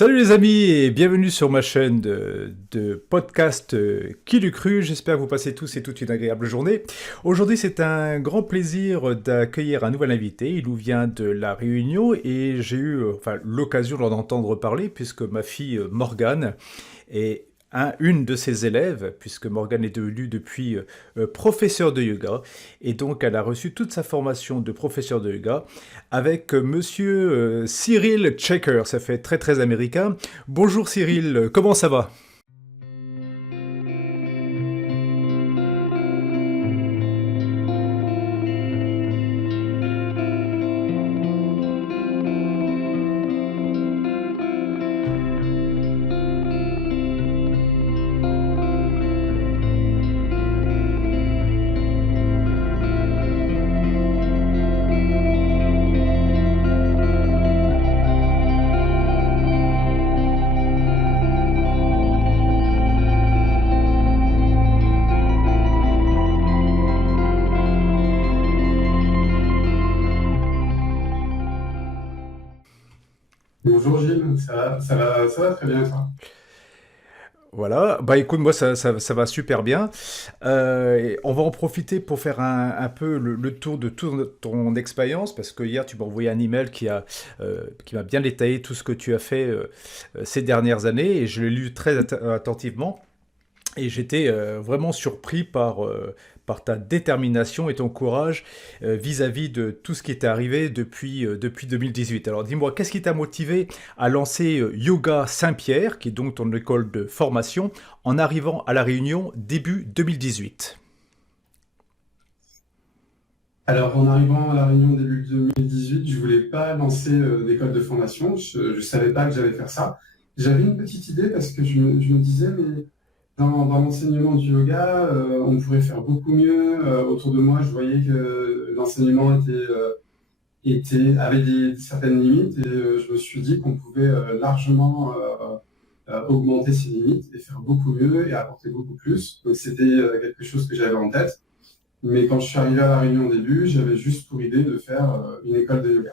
Salut les amis et bienvenue sur ma chaîne de podcast Qui l'eût cru. J'espère que vous passez tous et toutes une agréable journée. Aujourd'hui c'est un grand plaisir d'accueillir un nouvel invité. Il nous vient de La Réunion et j'ai eu l'occasion de l'en entendre parler puisque ma fille Morgane est une de ses élèves, puisque Morgane est devenue depuis professeur de yoga, et donc elle a reçu toute sa formation de professeur de yoga avec monsieur Cyril Checker, ça fait très très américain. Bonjour Cyril, comment ça va? Bonjour Gilles, ça va très bien ça. Voilà, bah écoute, moi ça va super bien. Et on va en profiter pour faire un peu le tour de toute ton expérience, parce que hier tu m'as envoyé un email qui m'a bien détaillé tout ce que tu as fait ces dernières années, et je l'ai lu très attentivement. Et j'étais vraiment surpris par ta détermination et ton courage vis-à-vis de tout ce qui t'est arrivé depuis 2018. Alors dis-moi, qu'est-ce qui t'a motivé à lancer Yoga Saint-Pierre, qui est donc ton école de formation, en arrivant à La Réunion début 2018? Alors en arrivant à La Réunion début 2018, je voulais pas lancer d'école de formation, je savais pas que j'allais faire ça. J'avais une petite idée parce que je me disais, mais dans l'enseignement du yoga, on pourrait faire beaucoup mieux. Autour de moi, je voyais que l'enseignement avait certaines limites et je me suis dit qu'on pouvait largement augmenter ces limites et faire beaucoup mieux et apporter beaucoup plus. Donc c'était quelque chose que j'avais en tête. Mais quand je suis arrivé à La Réunion au début, j'avais juste pour idée de faire une école de yoga.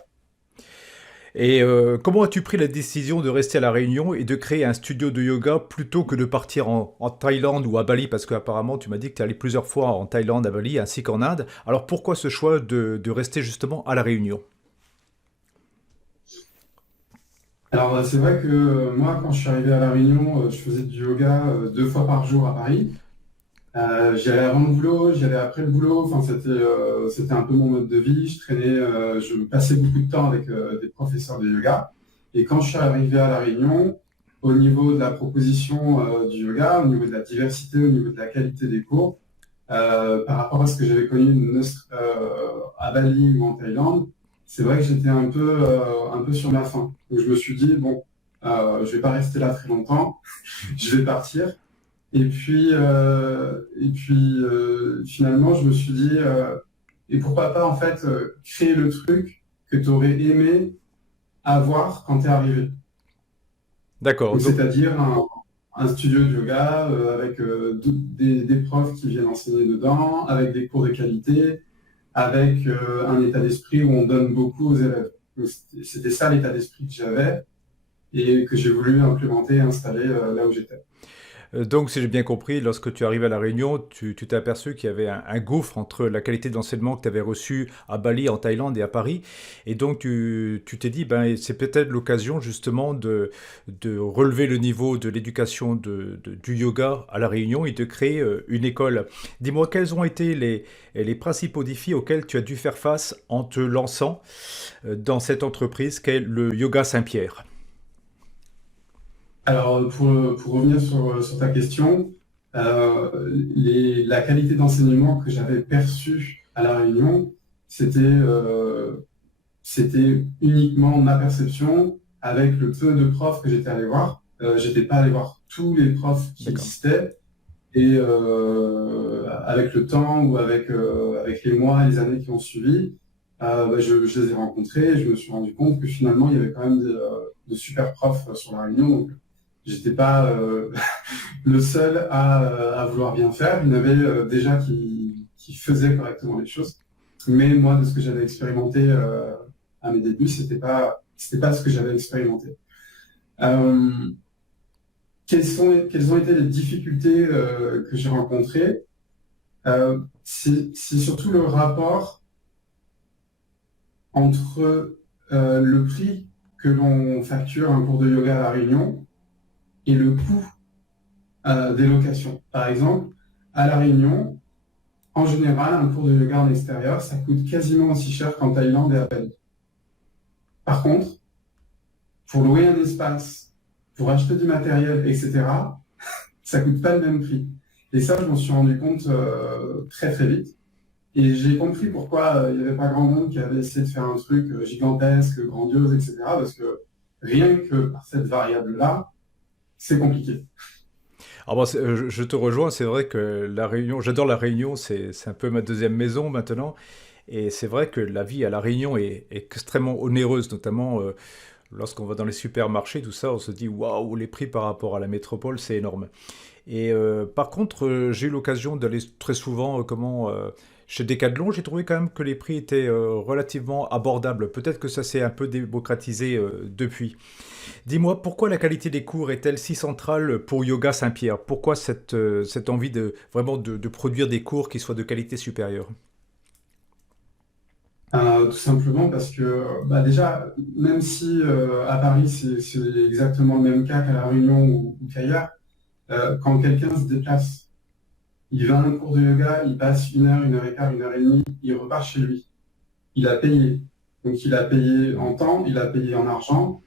Et comment as-tu pris la décision de rester à La Réunion et de créer un studio de yoga plutôt que de partir en Thaïlande ou à Bali? Parce qu'apparemment, tu m'as dit que tu es allé plusieurs fois en Thaïlande, à Bali, ainsi qu'en Inde. Alors pourquoi ce choix de rester justement à La Réunion? Alors c'est vrai que moi, quand je suis arrivé à La Réunion, je faisais du yoga 2 fois par jour à Paris. J'y allais avant le boulot, j'y allais après le boulot. Enfin, c'était un peu mon mode de vie. Je passais beaucoup de temps avec des professeurs de yoga. Et quand je suis arrivé à La Réunion, au niveau de la proposition du yoga, au niveau de la diversité, au niveau de la qualité des cours, par rapport à ce que j'avais connu à Bali ou en Thaïlande, c'est vrai que j'étais un peu sur ma faim. Donc je me suis dit, bon, je vais pas rester là très longtemps, je vais partir. Finalement, je me suis dit, et pourquoi pas en fait créer le truc que tu aurais aimé avoir quand tu es arrivé. D'accord. Donc, c'est-à-dire un studio de yoga avec des profs qui viennent enseigner dedans, avec des cours de qualité, avec un état d'esprit où on donne beaucoup aux élèves. Donc, c'était ça l'état d'esprit que j'avais et que j'ai voulu implémenter et installer là où j'étais. Donc, si j'ai bien compris, lorsque tu arrives à La Réunion, tu t'es aperçu qu'il y avait un gouffre entre la qualité de l'enseignement que tu avais reçu à Bali, en Thaïlande et à Paris. Et donc, tu t'es dit, ben, c'est peut-être l'occasion justement de relever le niveau de l'éducation du yoga à La Réunion et de créer une école. Dis-moi, quels ont été les principaux défis auxquels tu as dû faire face en te lançant dans cette entreprise qu'est le Yoga Saint-Pierre? Alors, pour revenir sur ta question, la qualité d'enseignement que j'avais perçue à La Réunion, c'était uniquement ma perception avec le peu de profs que j'étais allé voir. J'étais pas allé voir tous les profs qui D'accord. existaient. Et avec le temps ou avec les mois et les années qui ont suivi, je les ai rencontrés et je me suis rendu compte que finalement, il y avait quand même de super profs sur La Réunion. Donc, j'étais pas le seul à vouloir bien faire. Il y en avait déjà qui faisaient correctement les choses. Mais moi, de ce que j'avais expérimenté à mes débuts, c'était pas ce que j'avais expérimenté. Euh, quelles ont été les difficultés que j'ai rencontrées? C'est surtout le rapport entre le prix que l'on facture un cours de yoga à La Réunion et le coût des locations. Par exemple, à La Réunion, en général, un cours de yoga en extérieur, ça coûte quasiment aussi cher qu'en Thaïlande et à Bali. Par contre, pour louer un espace, pour acheter du matériel, etc., ça coûte pas le même prix. Et ça, je m'en suis rendu compte très très vite. Et j'ai compris pourquoi il n'y avait pas grand monde qui avait essayé de faire un truc gigantesque, grandiose, etc. Parce que rien que par cette variable-là, c'est compliqué. Alors bon, je te rejoins, c'est vrai que la Réunion, j'adore la Réunion, c'est un peu ma deuxième maison maintenant. Et c'est vrai que la vie à La Réunion est extrêmement onéreuse, notamment lorsqu'on va dans les supermarchés, tout ça, on se dit waouh, les prix par rapport à la métropole, c'est énorme. Et par contre, j'ai eu l'occasion d'aller très souvent chez Decathlon. J'ai trouvé quand même que les prix étaient relativement abordables. Peut-être que ça s'est un peu démocratisé depuis. Dis-moi, pourquoi la qualité des cours est-elle si centrale pour Yoga Saint-Pierre? Pourquoi cette envie de vraiment de produire des cours qui soient de qualité supérieure? Tout simplement parce que bah déjà, même si à Paris c'est exactement le même cas qu'à La Réunion ou qu'ailleurs, quand quelqu'un se déplace, il va à un cours de yoga, il passe une heure et quart, une heure et demie, il repart chez lui. Il a payé. Donc il a payé en temps, il a payé en argent.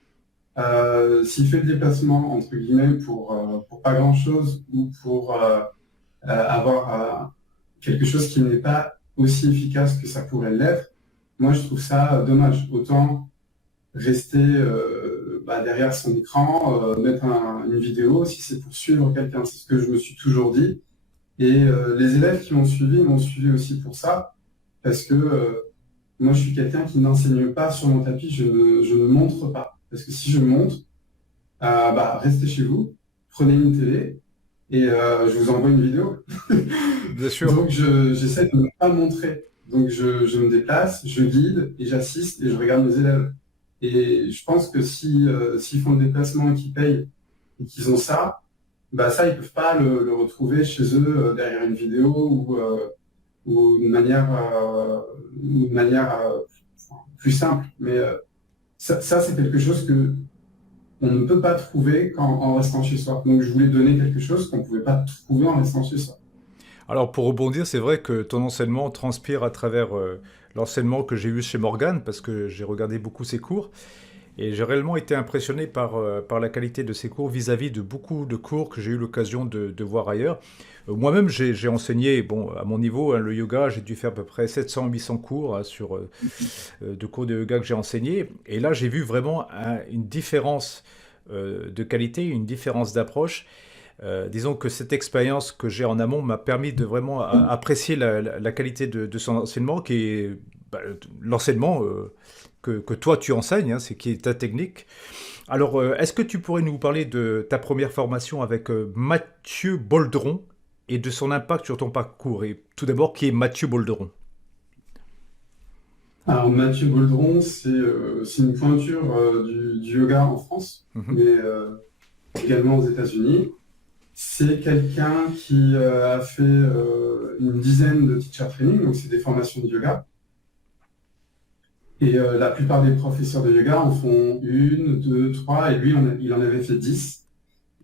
S'il fait le déplacement, entre guillemets, pour pas grand-chose ou pour avoir quelque chose qui n'est pas aussi efficace que ça pourrait l'être, moi je trouve ça dommage. Autant rester derrière son écran, mettre une vidéo si c'est pour suivre quelqu'un. C'est ce que je me suis toujours dit. Et les élèves qui m'ont suivi aussi pour ça, parce que moi je suis quelqu'un qui n'enseigne pas sur mon tapis, je ne montre pas. Parce que si je montre, restez chez vous, prenez une télé et je vous envoie une vidéo. Bien sûr. Donc j'essaie de ne pas montrer. Donc je me déplace, je guide et j'assiste et je regarde mes élèves. Et je pense que si s'ils font le déplacement et qu'ils payent et qu'ils ont ça, bah ça ils peuvent pas le retrouver chez eux derrière une vidéo ou une manière plus simple. Mais ça c'est quelque chose que on ne peut pas trouver en restant chez soi. Donc je voulais donner quelque chose qu'on ne pouvait pas trouver en restant chez soi. Alors pour rebondir, c'est vrai que ton enseignement transpire à travers l'enseignement que j'ai eu chez Morgan, parce que j'ai regardé beaucoup ses cours. Et j'ai réellement été impressionné par la qualité de ces cours vis-à-vis de beaucoup de cours que j'ai eu l'occasion de voir ailleurs. Moi-même, j'ai enseigné, bon, à mon niveau, hein, le yoga, j'ai dû faire à peu près 700-800 cours hein, de cours de yoga que j'ai enseignés. Et là, j'ai vu vraiment une différence de qualité, une différence d'approche. Disons que cette expérience que j'ai en amont m'a permis de vraiment apprécier la qualité de son enseignement, qui est bah, l'enseignement que toi tu enseignes, hein, c'est qui est ta technique. Alors, est-ce que tu pourrais nous parler de ta première formation avec Mathieu Bolderon et de son impact sur ton parcours? Et tout d'abord, qui est Mathieu Bolderon? Alors Mathieu Boldron, c'est une pointure du yoga en France, Mhm. mais également aux États-Unis. C'est quelqu'un qui a fait une dizaine de teacher training, donc c'est des formations de yoga. Et la plupart des professeurs de yoga en font une, deux, trois, et lui, il en avait fait 10.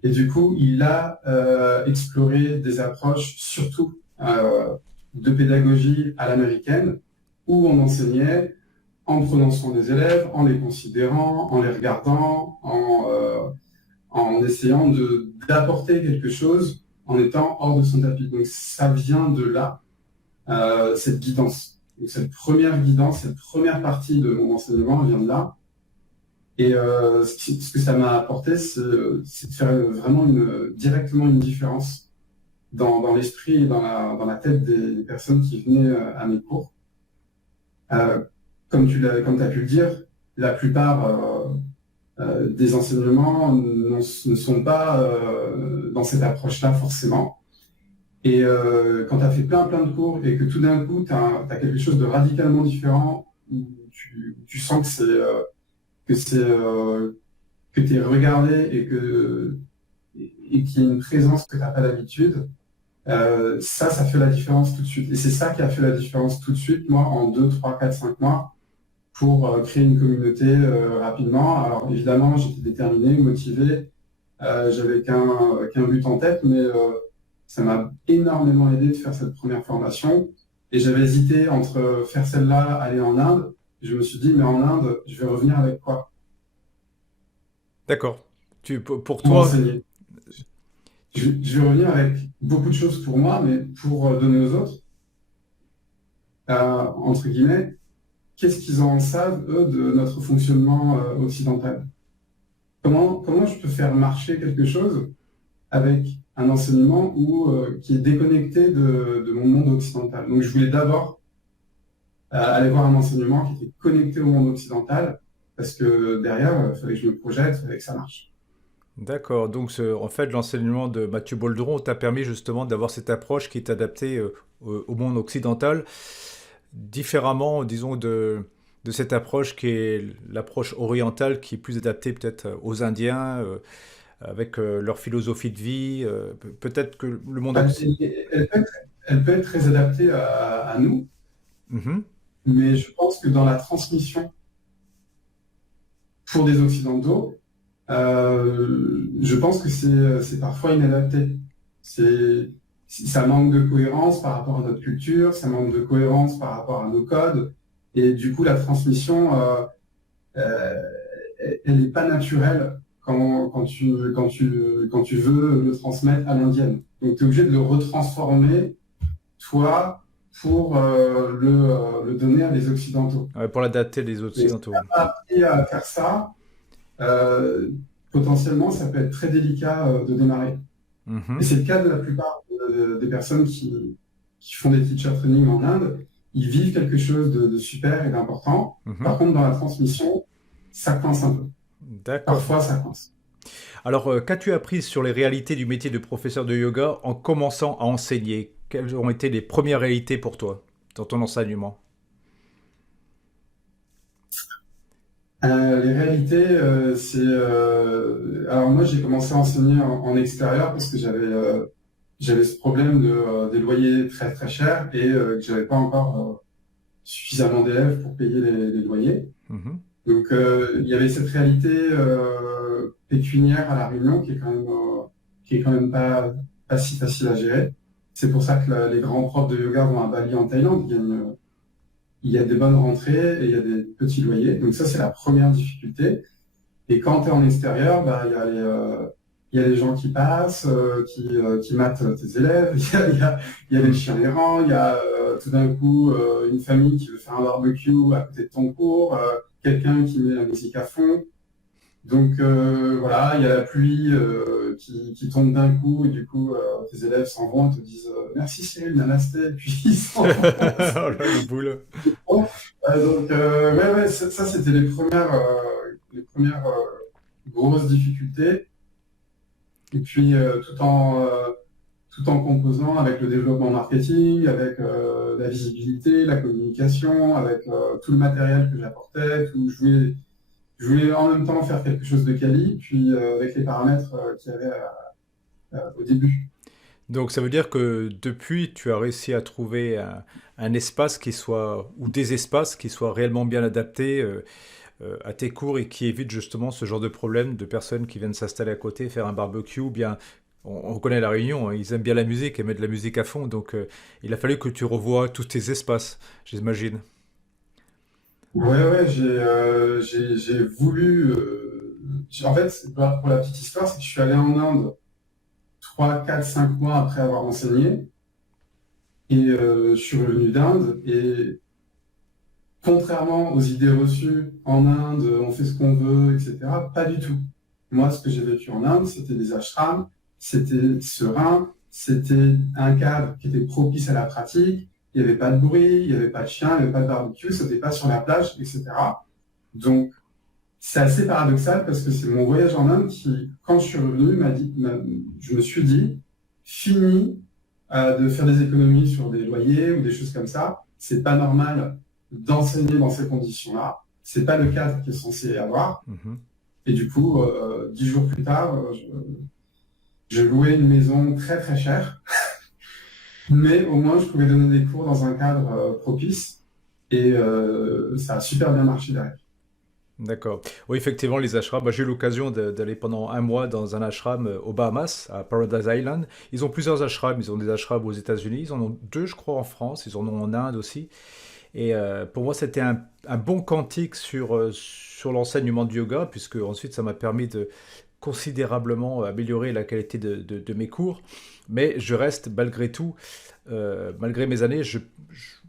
Et du coup, il a exploré des approches surtout de pédagogie à l'américaine, où on enseignait en prenant soin des élèves, en les considérant, en les regardant, en essayant d'apporter quelque chose en étant hors de son tapis. Donc ça vient de là, cette guidance. Donc cette première guidance, cette première partie de mon enseignement vient de là. Et ce que ça m'a apporté, c'est de faire vraiment directement une différence dans l'esprit et dans la tête des personnes qui venaient à mes cours. Euh, comme tu as pu le dire, la plupart des enseignements ne sont pas dans cette approche-là forcément. Et quand tu as fait plein de cours et que tout d'un coup, tu as quelque chose de radicalement différent, où tu sens que c'est que tu es regardé et qu'il y ait une présence que tu n'as pas d'habitude, ça fait la différence tout de suite. Et c'est ça qui a fait la différence tout de suite, moi, en 2, 3, 4, 5 mois, pour créer une communauté rapidement. Alors évidemment, j'étais déterminé, motivé, j'avais qu'un but en tête, mais ça m'a énormément aidé de faire cette première formation. Et j'avais hésité entre faire celle-là, aller en Inde. Je me suis dit, mais en Inde, je vais revenir avec quoi? D'accord. Pour Pour toi, enseigner. Je vais revenir avec beaucoup de choses pour moi, mais pour donner aux autres, entre guillemets, qu'est-ce qu'ils en savent, eux, de notre fonctionnement occidental? Comment je peux faire marcher quelque chose avec un enseignement qui est déconnecté de mon monde occidental? Donc, je voulais d'abord aller voir un enseignement qui était connecté au monde occidental, parce que derrière, il fallait que je me projette, il fallait que ça marche. d'accord. Donc, en fait, l'enseignement de Mathieu Boldron t'a permis justement d'avoir cette approche qui est adaptée au monde occidental, différemment, disons, de cette approche qui est l'approche orientale, qui est plus adaptée peut-être aux Indiens, avec leur philosophie de vie. Peut-être que le monde Elle, occidental. elle peut être, elle peut être très adaptée à nous, Mhm. mais je pense que dans la transmission pour des Occidentaux, je pense que c'est parfois inadapté. C'est, ça manque de cohérence par rapport à notre culture, ça manque de cohérence par rapport à nos codes, et du coup, la transmission, euh, elle n'est pas naturelle quand tu veux le transmettre à l'indienne. Donc, tu es obligé de le retransformer, toi, pour le donner à des Occidentaux. Ouais, pour l'adapter les Et si tu occidentaux. n'as pas appris à faire ça, euh, potentiellement, ça peut être très délicat de démarrer. Et Mhm. c'est le cas de la plupart des personnes qui font des teacher training en Inde. Ils vivent quelque chose de super et d'important. Mhm. Par contre, dans la transmission, ça coince un peu. D'accord. Parfois, ça coince. Alors, qu'as-tu appris sur les réalités du métier de professeur de yoga en commençant à enseigner? Quelles ont été les premières réalités pour toi dans ton enseignement? Les réalités, alors moi, j'ai commencé à enseigner en extérieur parce que j'avais ce problème des loyers très très chers et que j'avais pas encore suffisamment d'élèves pour payer les loyers. Mhm. Donc, il y avait cette réalité pécuniaire à La Réunion qui est quand même pas si facile à gérer. C'est pour ça que les grands profs de yoga vont à Bali en Thaïlande. Il y a des bonnes rentrées et il y a des petits loyers. Donc ça, c'est la première difficulté. Et quand tu es en extérieur, bah, il y a les gens qui passent, qui matent tes élèves, il y a les Mhm. chiens errants, il y a tout d'un coup une famille qui veut faire un barbecue à côté de ton cours, quelqu'un qui met la musique à fond. Donc voilà, il y a la pluie qui tombe d'un coup et du coup tes élèves s'en vont et te disent merci Cyril, namasté, et puis ils s'en vont. Oh là, le boulot. Donc ouais, ça c'était les premières grosses difficultés. Et puis tout en composant avec le développement marketing, avec la visibilité, la communication, avec tout le matériel que j'apportais, je voulais en même temps faire quelque chose de quali, puis avec les paramètres qu'il y avait au début. Donc ça veut dire que depuis, tu as réussi à trouver un espace qui soit, ou des espaces qui soient réellement bien adaptés à tes cours et qui évitent justement ce genre de problème de personnes qui viennent s'installer à côté, faire un barbecue, ou bien on connaît la Réunion, hein, ils aiment bien la musique et mettent de la musique à fond, donc il a fallu que tu revoies tous tes espaces, j'imagine. Ouais, j'ai voulu. En fait, pour la petite histoire, c'est que je suis allé en Inde 3, 4, 5 mois après avoir enseigné. Et je suis revenu d'Inde. Et contrairement aux idées reçues en Inde, on fait ce qu'on veut, etc., pas du tout. Moi, ce que j'ai vécu en Inde, c'était des ashrams, c'était serein, c'était un cadre qui était propice à la pratique. Il n'y avait pas de bruit, il n'y avait pas de chien, il n'y avait pas de barbecue, ça n'était pas sur la plage, etc. Donc, c'est assez paradoxal parce que c'est mon voyage en Inde qui, quand je suis revenu, je me suis dit, fini de faire des économies sur des loyers ou des choses comme ça. C'est pas normal d'enseigner dans ces conditions-là. C'est pas le cadre qui est censé avoir. Mhm. Et du coup, 10 jours plus tard, je louais une maison très très chère, mais au moins je pouvais donner des cours dans un cadre propice et ça a super bien marché derrière. D'accord. Oui, effectivement, les ashrams. J'ai eu l'occasion d'aller pendant un mois dans un ashram aux Bahamas, à Paradise Island. Ils ont plusieurs ashrams. Ils ont des ashrams aux États-Unis. Ils en ont deux, je crois, en France. Ils en ont en Inde aussi. Et pour moi, c'était un bon cantique sur l'enseignement du yoga, puisque ensuite, ça m'a permis de considérablement améliorer la qualité de mes cours. Mais je reste, malgré tout, malgré mes années,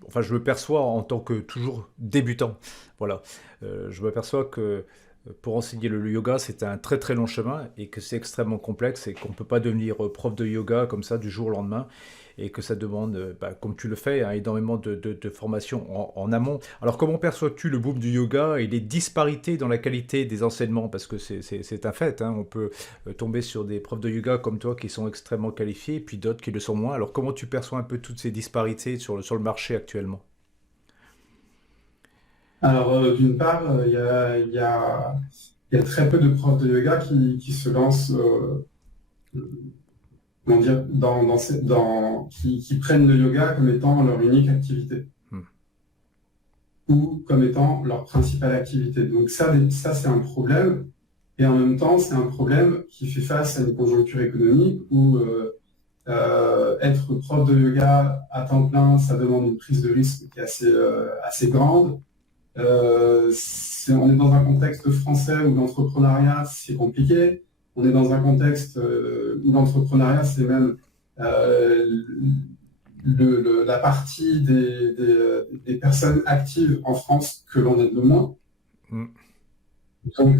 enfin, je me perçois en tant que toujours débutant. Voilà. Je m'aperçois que pour enseigner le yoga, c'est un très très long chemin et que c'est extrêmement complexe et qu'on ne peut pas devenir prof de yoga comme ça du jour au lendemain et que ça demande, comme tu le fais, hein, énormément de formation en amont. Alors comment perçois-tu le boom du yoga et les disparités dans la qualité des enseignements? Parce que c'est un fait, hein, on peut tomber sur des profs de yoga comme toi qui sont extrêmement qualifiés, puis d'autres qui le sont moins. Alors comment tu perçois un peu toutes ces disparités sur le marché actuellement? Alors, d'une part, il y a très peu de profs de yoga qui se lancent, comment dire, qui prennent le yoga comme étant leur unique activité Hmm. ou comme étant leur principale activité. Donc ça c'est un problème. Et en même temps, c'est un problème qui fait face à une conjoncture économique où être prof de yoga à temps plein, ça demande une prise de risque qui est assez grande. On est dans un contexte français où l'entrepreneuriat, c'est compliqué. On est dans un contexte où l'entrepreneuriat, c'est même euh, la partie des personnes actives en France que l'on est le moins. Hmm. Donc,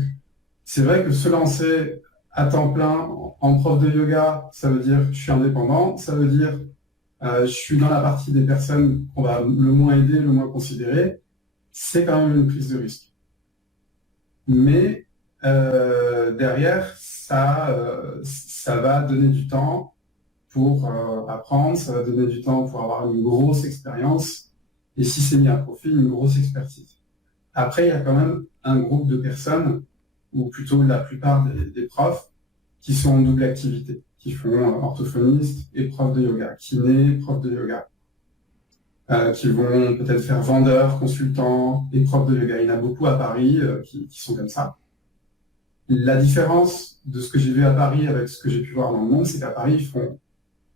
c'est vrai que se lancer à temps plein en prof de yoga, ça veut dire je suis indépendant, ça veut dire je suis dans la partie des personnes qu'on va le moins aider, le moins considérer. C'est quand même une prise de risque. Mais derrière, ça va donner du temps pour apprendre, ça va donner du temps pour avoir une grosse expérience et si c'est mis à profit, une grosse expertise. Après, il y a quand même un groupe de personnes, ou plutôt la plupart des profs, qui sont en double activité, qui font orthophoniste et prof de yoga, kiné, prof de yoga, qui vont peut-être faire vendeur, consultant et prof de yoga. Il y en a beaucoup à Paris qui sont comme ça. La différence de ce que j'ai vu à Paris avec ce que j'ai pu voir dans le monde, c'est qu'à Paris, ils font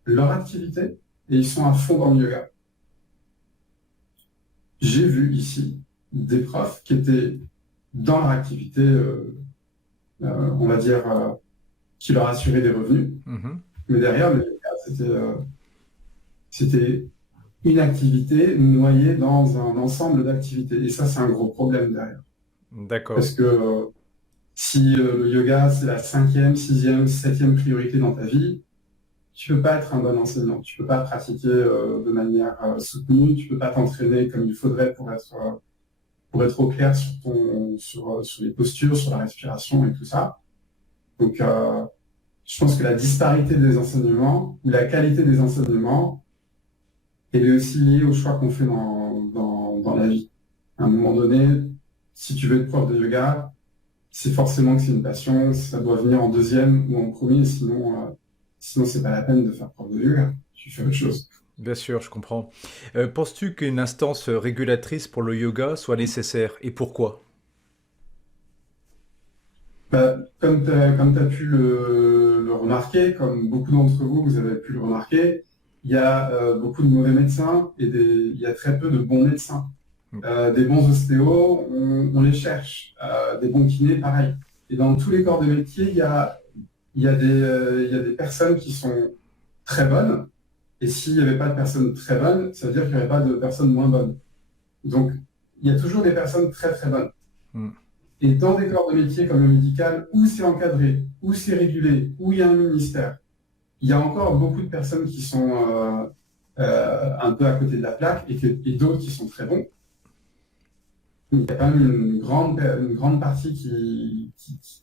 leur activité et ils sont à fond dans le yoga. J'ai vu ici des profs qui étaient dans leur activité, on va dire, qui leur assurait des revenus, Mhm. mais derrière, le yoga, c'était une activité noyée dans un ensemble d'activités. Et ça, c'est un gros problème derrière. D'accord. Parce que si le yoga, c'est la cinquième, sixième, septième priorité dans ta vie, tu peux pas être un bon enseignant. Tu peux pas pratiquer de manière soutenue. Tu peux pas t'entraîner comme il faudrait pour être au clair sur les postures, sur la respiration et tout ça. Donc, je pense que la disparité des enseignements ou la qualité des enseignements, elle est aussi liée au choix qu'on fait dans la vie. À un moment donné, si tu veux être prof de yoga, c'est forcément que c'est une passion, ça doit venir en deuxième ou en premier, sinon c'est pas la peine de faire prof de yoga. Tu fais autre chose. Bien sûr, je comprends. Penses-tu qu'une instance régulatrice pour le yoga soit nécessaire et pourquoi? Bah, comme tu as pu le remarquer, comme beaucoup d'entre vous, vous avez pu le remarquer, il y a beaucoup de mauvais médecins et il y a très peu de bons médecins. Des bons ostéos, on les cherche. Des bons kinés, pareil. Et dans tous les corps de métier, il y a des personnes qui sont très bonnes. Et s'il n'y avait pas de personnes très bonnes, ça veut dire qu'il n'y aurait pas de personnes moins bonnes. Donc, il y a toujours des personnes très très bonnes. Hmm. Et dans des corps de métier comme le médical, où c'est encadré, où c'est régulé, où il y a un ministère, il y a encore beaucoup de personnes qui sont un peu à côté de la plaque et d'autres qui sont très bons. Il y a quand même une grande partie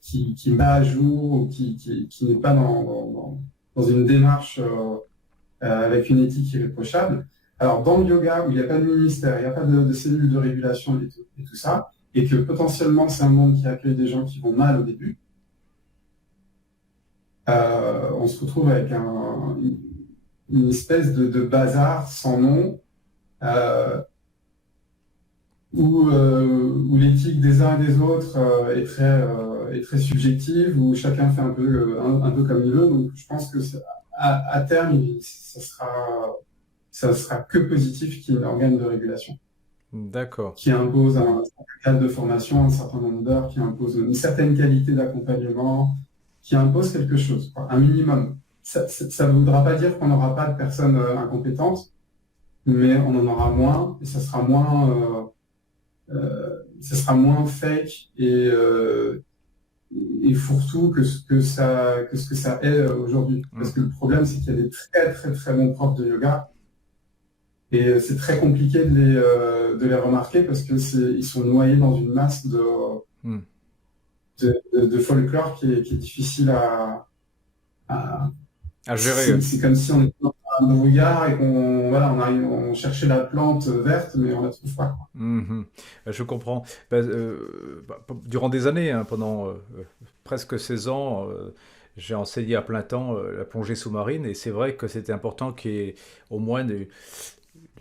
qui bat à jour ou qui n'est pas dans une démarche avec une éthique irréprochable. Alors, dans le yoga, où il n'y a pas de ministère, il n'y a pas de cellule de régulation et tout ça, et que potentiellement c'est un monde qui accueille des gens qui vont mal au début, on se retrouve avec une espèce de bazar sans nom, euh, où l'éthique des uns et des autres est très subjective, où chacun fait un peu comme il veut. Donc je pense que à terme, ça sera que positif qu'il y ait un organe de régulation D'accord. qui impose un certain cadre de formation, un certain nombre d'heures, qui impose une certaine qualité d'accompagnement, qui impose quelque chose, quoi, un minimum. Ça ne voudra pas dire qu'on n'aura pas de personnes incompétentes, mais on en aura moins et ça sera moins fake et fourre-tout que ce que ça est aujourd'hui. Parce que le problème, c'est qu'il y a des très très très bons profs de yoga et c'est très compliqué de les remarquer parce que ils sont noyés dans une masse Mm. de folklore qui est difficile à- À gérer. c'est comme si on était dans un brouillard et on cherchait la plante verte, mais on la trouve pas, quoi. Mhm. Je comprends. Durant des années, hein, pendant presque 16 ans, j'ai enseigné à plein temps la plongée sous-marine et c'est vrai que c'était important qu'il y ait au moins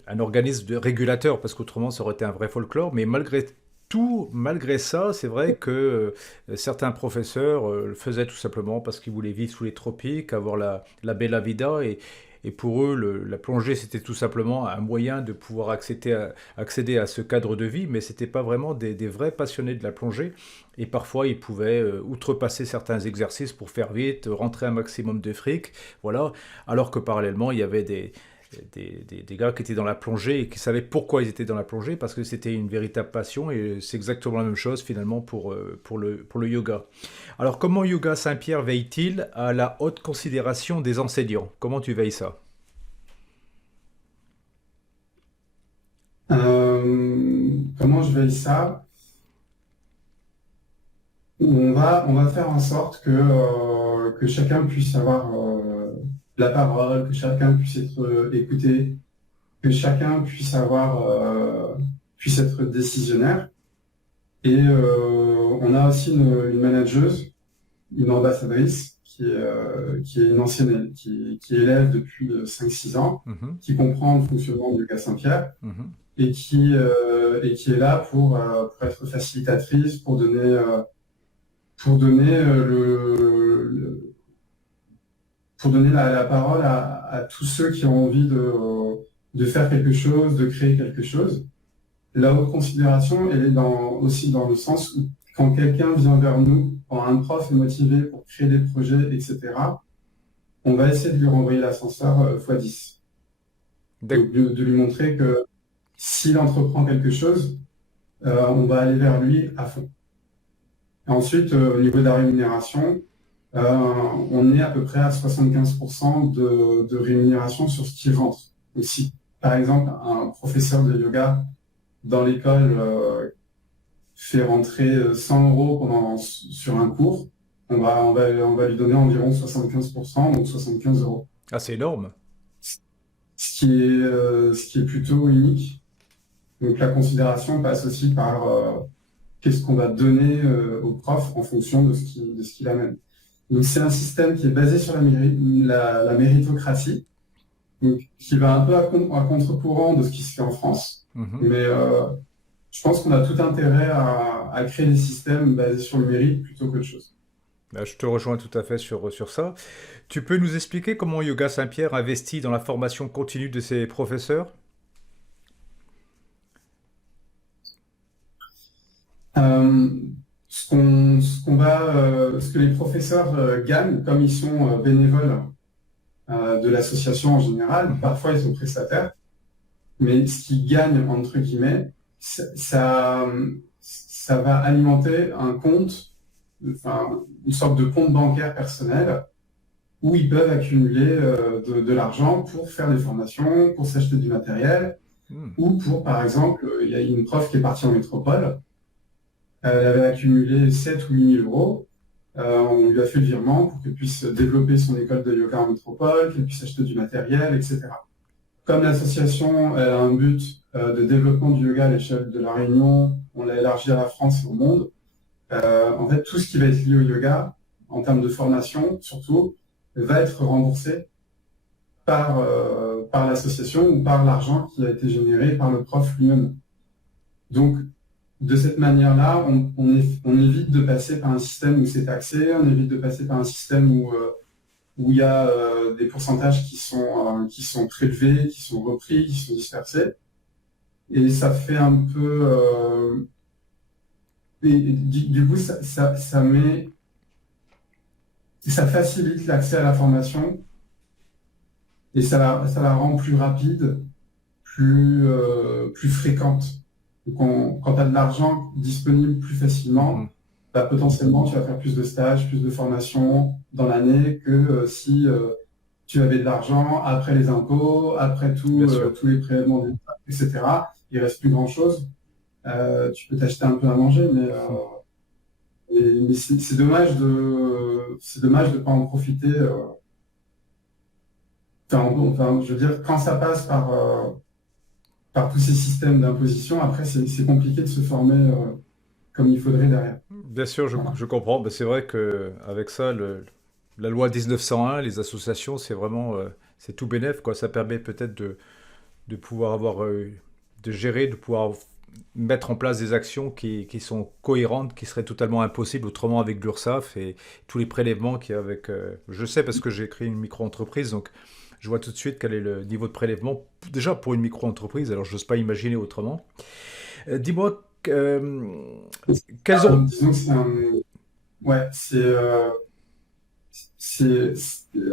un organisme de régulateur parce qu'autrement ça aurait été un vrai folklore. Mais malgré tout, malgré ça, c'est vrai que certains professeurs le faisaient tout simplement parce qu'ils voulaient vivre sous les tropiques, avoir la bella vida et pour eux, la plongée, c'était tout simplement un moyen de pouvoir accéder à ce cadre de vie, mais c'était pas vraiment des vrais passionnés de la plongée. Et parfois, ils pouvaient outrepasser certains exercices pour faire vite, rentrer un maximum de fric, voilà. Alors que parallèlement, il y avait des gars qui étaient dans la plongée et qui savaient pourquoi ils étaient dans la plongée, parce que c'était une véritable passion, et c'est exactement la même chose finalement pour le yoga. Alors comment Yoga Saint-Pierre veille-t-il à la haute considération des enseignants? Comment tu veilles ça? Comment je veille ça? On va faire en sorte que chacun puisse avoir la parole, que chacun puisse être écouté, que chacun puisse être décisionnaire. Et on a aussi une manageuse, une ambassadrice qui est une ancienne, qui est élève depuis 5 6 ans, Mhm, qui comprend le fonctionnement du Yoga Saint-Pierre mhm. et qui est là pour être facilitatrice, pour donner, pour donner la parole à tous ceux qui ont envie de faire quelque chose, de créer quelque chose. La haute considération, elle est aussi dans le sens où quand quelqu'un vient vers nous, quand un prof est motivé pour créer des projets, etc., on va essayer de lui renvoyer l'ascenseur x10. Donc de lui montrer que s'il entreprend quelque chose, on va aller vers lui à fond. Et ensuite, au niveau de la rémunération, on est à peu près à 75% de rémunération sur ce qui rentre. Donc si, par exemple, un professeur de yoga dans l'école fait rentrer 100 euros sur un cours, on va lui donner environ 75%, donc 75 euros. Ah, c'est énorme. Ce qui est plutôt unique. Donc la considération passe aussi par qu'est-ce qu'on va donner au prof en fonction de ce qu'il amène. Donc c'est un système qui est basé sur la méritocratie, donc, qui va un peu à contre-courant de ce qui se fait en France. Mhm. Mais je pense qu'on a tout intérêt à créer des systèmes basés sur le mérite plutôt qu'autre chose. Là, je te rejoins tout à fait sur ça. Tu peux nous expliquer comment Yoga Saint-Pierre investit dans la formation continue de ses professeurs? Euh, ce que les professeurs gagnent, comme ils sont bénévoles de l'association en général, Mhm. parfois ils sont prestataires, mais ce qu'ils gagnent, entre guillemets, ça va alimenter un compte, enfin, une sorte de compte bancaire personnel où ils peuvent accumuler de l'argent pour faire des formations, pour s'acheter du matériel, Hmm. ou pour, par exemple, il y a une prof qui est partie en métropole, elle avait accumulé 7 ou 8 000 euros, on lui a fait le virement pour qu'elle puisse développer son école de yoga en métropole, qu'elle puisse acheter du matériel, etc. comme l'association elle a un but de développement du yoga à l'échelle de la Réunion, on l'a élargi à la France et au monde. En fait, tout ce qui va être lié au yoga, en termes de formation surtout, va être remboursé par l'association ou par l'argent qui a été généré par le prof lui-même. Donc, de cette manière-là, on évite de passer par un système où c'est taxé, on évite de passer par un système où il y a des pourcentages qui sont prélevés, qui sont repris, qui sont dispersés. Et ça fait un peu... du coup, ça facilite l'accès à la formation et ça la rend plus rapide, plus fréquente. Donc quand tu as de l'argent disponible plus facilement, bah, potentiellement tu vas faire plus de stages, plus de formations dans l'année que si tu avais de l'argent après les impôts, après Bien sûr. tous les prélèvements d'État, etc. Il reste plus grand-chose. Tu peux t'acheter un peu à manger, mais c'est dommage de pas en profiter. Je veux dire, quand ça passe par tous ces systèmes d'imposition, après, c'est compliqué de se former comme il faudrait derrière. Bien sûr, Voilà. je comprends. Ben, c'est vrai que avec ça, la loi 1901, les associations, c'est vraiment, c'est tout bénef, quoi. Ça permet peut-être de pouvoir avoir, de gérer, de pouvoir mettre en place des actions qui sont cohérentes, qui seraient totalement impossibles autrement avec l'URSSAF et tous les prélèvements qu'il y a avec. Je sais parce que j'ai créé une micro-entreprise, donc je vois tout de suite quel est le niveau de prélèvement déjà pour une micro-entreprise. Alors je n'ose pas imaginer autrement. Dis-moi, quels ont. Disons que ouais,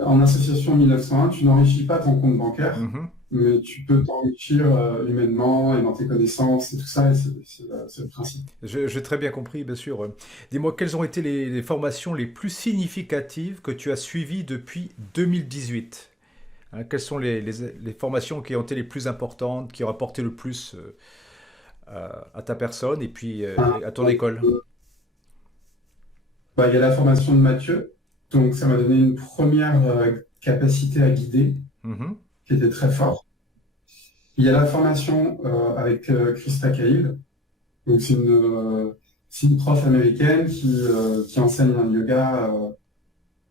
en association 1901, tu n'enrichis pas ton compte bancaire, Mhm. mais tu peux t'enrichir humainement et dans tes connaissances et tout ça, et c'est le principe. J'ai très bien compris, bien sûr. Dis-moi, quelles ont été les formations les plus significatives que tu as suivies depuis 2018? Hein, quelles sont les formations qui ont été les plus importantes, qui ont apporté le plus à ta personne et puis Hein, à ton école? bah, il y a la formation de Mathieu, donc ça m'a donné une première capacité à guider, Mhm. qui était très forte. Il y a la formation avec Krista Cahill, donc c'est une prof américaine qui enseigne un yoga,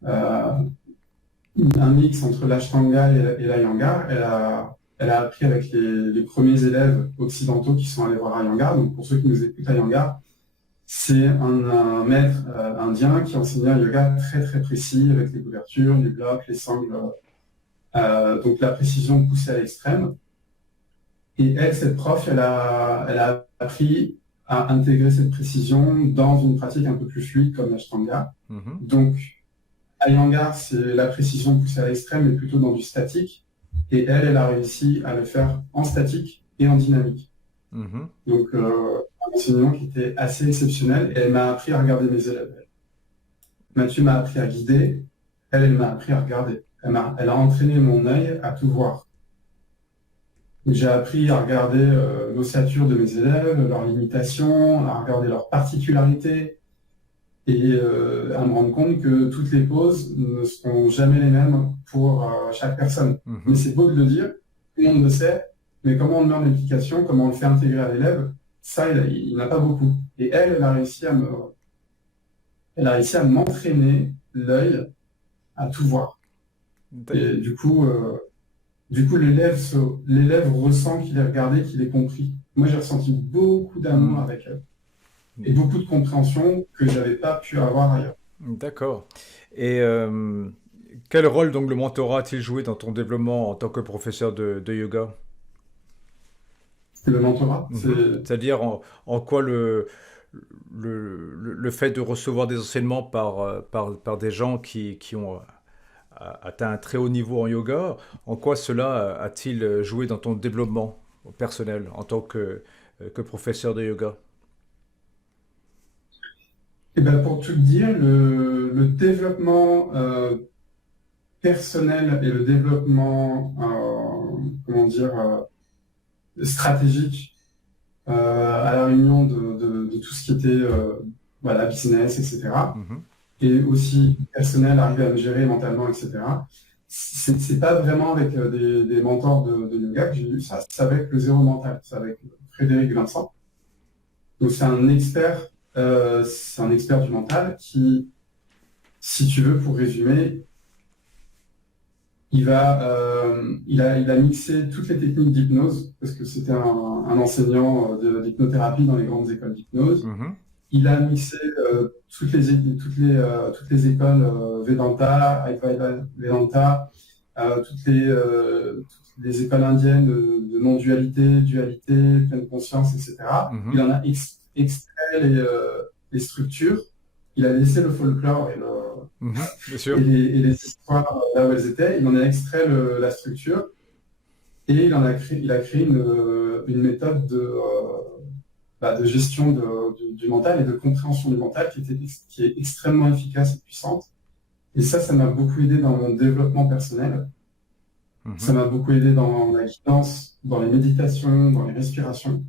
euh, un mix entre l'Ashtanga et l'Iyengar. Elle a appris avec les premiers élèves occidentaux qui sont allés voir Iyengar. Donc pour ceux qui nous écoutent, Iyengar, c'est un maître indien qui enseignait un yoga très très précis avec les couvertures, les blocs, les sangles. Donc la précision poussée à l'extrême. Et elle, cette prof, elle a appris à intégrer cette précision dans une pratique un peu plus fluide comme l'Ashtanga. Mhm. Donc, Iyengar, c'est la précision poussée à l'extrême, mais plutôt dans du statique. Et elle a réussi à le faire en statique et en dynamique. Mhm. Donc, un enseignement qui était assez exceptionnel. Et elle m'a appris à regarder mes élèves. Mathieu m'a appris à guider. Elle m'a appris à regarder. Elle a entraîné mon œil à tout voir. J'ai appris à regarder l'ossature de mes élèves, leurs limitations, à regarder leurs particularités et à me rendre compte que toutes les poses ne seront jamais les mêmes pour chaque personne. Mais Mhm. c'est beau de le dire, tout le monde le sait, mais comment on le met en application, comment on le fait intégrer à l'élève, ça, il n'a pas beaucoup. Et elle a réussi à m'entraîner l'œil à tout voir. D'ac- Et du coup, l'élève ressent qu'il est regardé, qu'il est compris. Moi, j'ai ressenti beaucoup d'amour Hmm. avec elle et beaucoup de compréhension que je n'avais pas pu avoir ailleurs. D'accord. Et quel rôle donc le mentorat a-t-il joué dans ton développement en tant que professeur de yoga? Le mentorat, Mhm. C'est-à-dire en quoi le fait de recevoir des enseignements par des gens qui ont atteint un très haut niveau en yoga, en quoi cela a-t-il joué dans ton développement personnel en tant que professeur de yoga? et ben pour tout te dire, le développement personnel et le développement, comment dire, stratégique à la réunion de tout ce qui était voilà, business, etc. Mhm. Et aussi personnel, arriver à me gérer mentalement, etc. c'est pas vraiment avec des mentors de yoga que j'ai eu ça, c'est avec le zéro mental, c'est avec Frédéric Vincent. Donc c'est un expert du mental qui, si tu veux, pour résumer, il a mixé toutes les techniques d'hypnose, parce que c'était un enseignant d'hypnothérapie dans les grandes écoles d'hypnose. Mhm. Il a mixé toutes les écoles Vedanta, Advaita Vedanta, toutes les écoles indiennes de non-dualité, dualité, pleine conscience, etc. Il Mhm. en a extrait les structures. Il a laissé le folklore Mhm. Bien sûr. et les histoires là où elles étaient. Il en a extrait la structure et il a créé une méthode de gestion du mental et de compréhension du mental qui est extrêmement efficace et puissante. Et ça m'a beaucoup aidé dans mon développement personnel. Ça Mhm. m'a beaucoup aidé dans la guidance, dans les méditations, dans les respirations.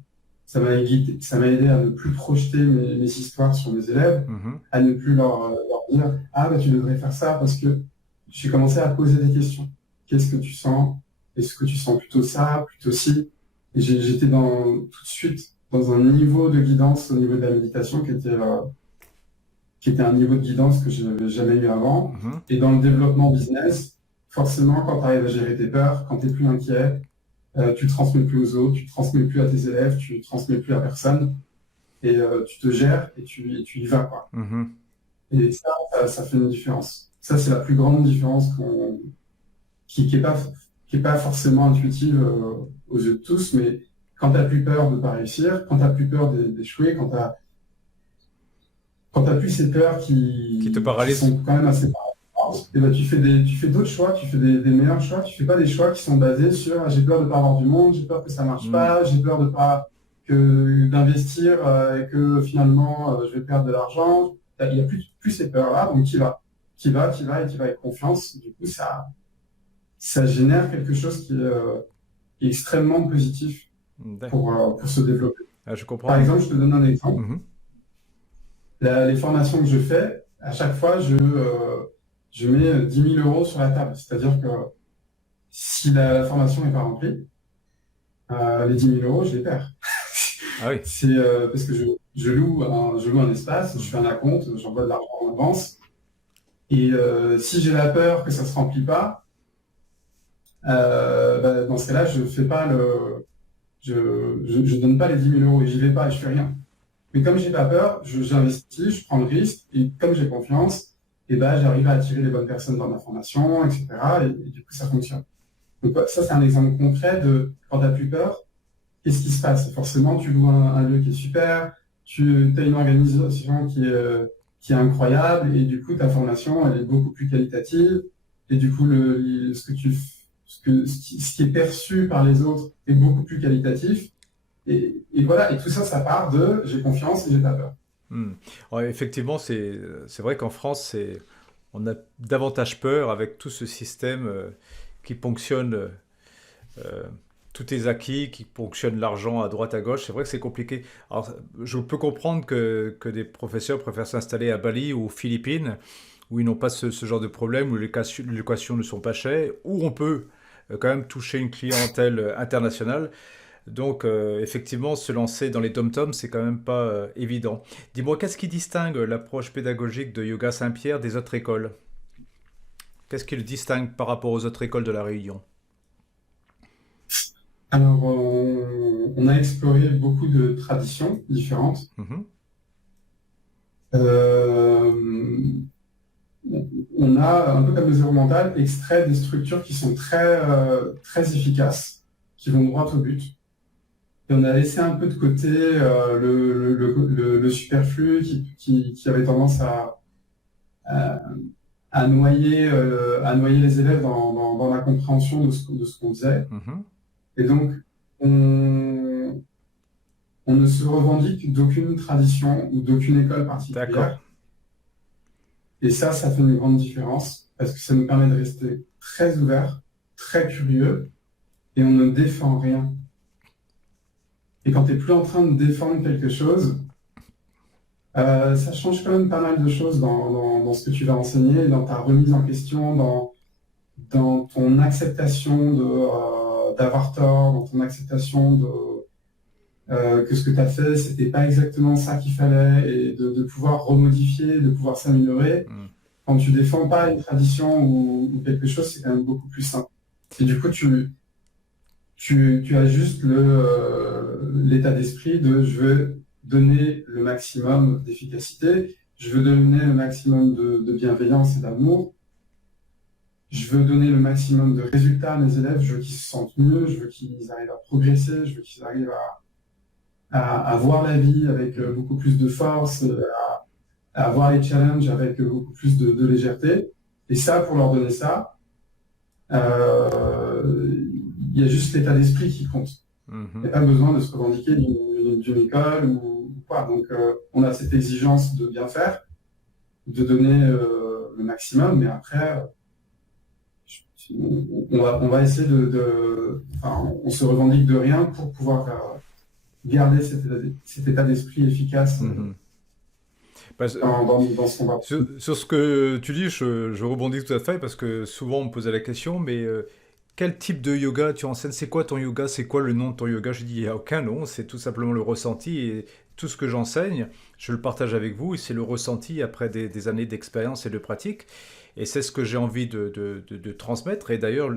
Ça m'a aidé à ne plus projeter mes histoires sur mes élèves, Mhm. à ne plus leur dire ah, bah, tu devrais faire ça, parce que j'ai commencé à poser des questions. Qu'est-ce que tu sens? Est-ce que tu sens plutôt ça, plutôt ci? Et j'étais tout de suite dans un niveau de guidance au niveau de la méditation qui était un niveau de guidance que je n'avais jamais eu avant. Mhm. Et dans le développement business, forcément, quand tu arrives à gérer tes peurs, quand tu n'es plus inquiet, tu ne transmets plus aux autres, tu ne transmets plus à tes élèves, tu ne transmets plus à personne, et tu te gères et tu y vas, quoi. Mhm. Et ça fait une différence. Ça, c'est la plus grande différence qui est pas forcément intuitive aux yeux de tous, mais quand tu n'as plus peur de ne pas réussir, quand tu n'as plus peur d'échouer, quand tu n'as plus ces peurs Qui te qui paralyse. sont quand même assez paralysantes, et ben tu fais d'autres choix, tu fais des meilleurs choix, tu fais pas des choix qui sont basés sur ah, j'ai peur de ne pas avoir du monde, j'ai peur que ça marche Mhm. pas, j'ai peur de pas d'investir et que finalement je vais perdre de l'argent. Il n'y a plus ces peurs-là, donc tu vas et tu vas avec confiance. Du coup, ça génère quelque chose qui est extrêmement positif D'ac- pour se développer. Ah, je Par comprends. exemple, je te donne un exemple. Mhm. Les formations que je fais, à chaque fois, je mets 10 000 euros sur la table. C'est-à-dire que si la formation n'est pas remplie, les 10 000 euros, je les perds. Ah oui. C'est parce que je loue un espace, je Mhm. fais un acompte, j'envoie de l'argent en avance. Et si j'ai la peur que ça ne se remplit pas, bah, dans ce cas-là, je fais pas je donne pas les 10 000 euros et j'y vais pas et je fais rien. Mais comme j'ai pas peur, j'investis, je prends le risque, et comme j'ai confiance, et ben, j'arrive à attirer les bonnes personnes dans ma formation, etc. Et du coup, ça fonctionne. Donc ça, c'est un exemple concret de quand tu n'as plus peur, qu'est-ce qui se passe? Forcément, tu loues un lieu qui est super, tu as une organisation qui est incroyable, et du coup, ta formation, elle est beaucoup plus qualitative, et du coup, ce qui est perçu par les autres est beaucoup plus qualitatif. Et voilà, et tout ça, ça part de j'ai confiance et j'ai pas peur. Mhm. Ouais, effectivement, c'est vrai qu'en France, on a davantage peur avec tout ce système qui ponctionne euh, tout est acquis, qui ponctionne l'argent à droite à gauche. C'est vrai que c'est compliqué. Alors, je peux comprendre que des professeurs préfèrent s'installer à Bali ou aux Philippines, où ils n'ont pas ce genre de problème, où les locations ne sont pas chères, où on peut quand même toucher une clientèle internationale. Donc, effectivement, se lancer dans les dom-toms, c'est quand même pas évident. Dis-moi, qu'est-ce qui distingue l'approche pédagogique de Yoga Saint-Pierre des autres écoles? Qu'est-ce qui le distingue par rapport aux autres écoles de la Réunion? Alors, on a exploré beaucoup de traditions différentes. Mhm. Euh, on a, un peu comme le zéro mental, extrait des structures qui sont très efficaces, qui vont droit au but. Et on a laissé un peu de côté le superflu qui avait tendance à, à noyer les élèves dans la compréhension de ce qu'on faisait. Mhm. Et donc, on, on ne se revendique d'aucune tradition ou d'aucune école D'accord. particulière. Et ça fait une grande différence parce que ça nous permet de rester très ouverts, très curieux et on ne défend rien. Et quand tu n'es plus en train de défendre quelque chose, ça change quand même pas mal de choses dans ce que tu vas enseigner, dans ta remise en question, dans ton acceptation d'avoir tort, dans ton acceptation que ce que tu as fait, c'était pas exactement ça qu'il fallait, et de pouvoir remodifier, de pouvoir s'améliorer. Mm. Quand tu défends pas une tradition ou quelque chose, c'est quand même beaucoup plus simple. Et du coup, tu as juste l'état d'esprit de je veux donner le maximum d'efficacité, je veux donner le maximum de bienveillance et d'amour, je veux donner le maximum de résultats à mes élèves, je veux qu'ils se sentent mieux, je veux qu'ils arrivent à progresser, je veux qu'ils arrivent à voir la vie avec beaucoup plus de force, à voir les challenges avec beaucoup plus de légèreté. Et ça, pour leur donner ça, il y a juste l'état d'esprit qui compte. Il n'y a pas besoin de se revendiquer d'une école ou quoi. Donc, on a cette exigence de bien faire, de donner le maximum, mais après, on va essayer enfin, on se revendique de rien pour pouvoir garder cet état d'esprit efficace Parce- dans ce combat. sur ce que tu dis, je rebondis tout à fait parce que souvent on me posait la question, mais quel type de yoga tu enseignes? C'est quoi ton yoga? C'est quoi le nom de ton yoga? Je dis, il n'y a aucun nom, c'est tout simplement le ressenti et tout ce que j'enseigne, je le partage avec vous et c'est le ressenti après des années d'expérience et de pratique. Et c'est ce que j'ai envie de transmettre. Et d'ailleurs,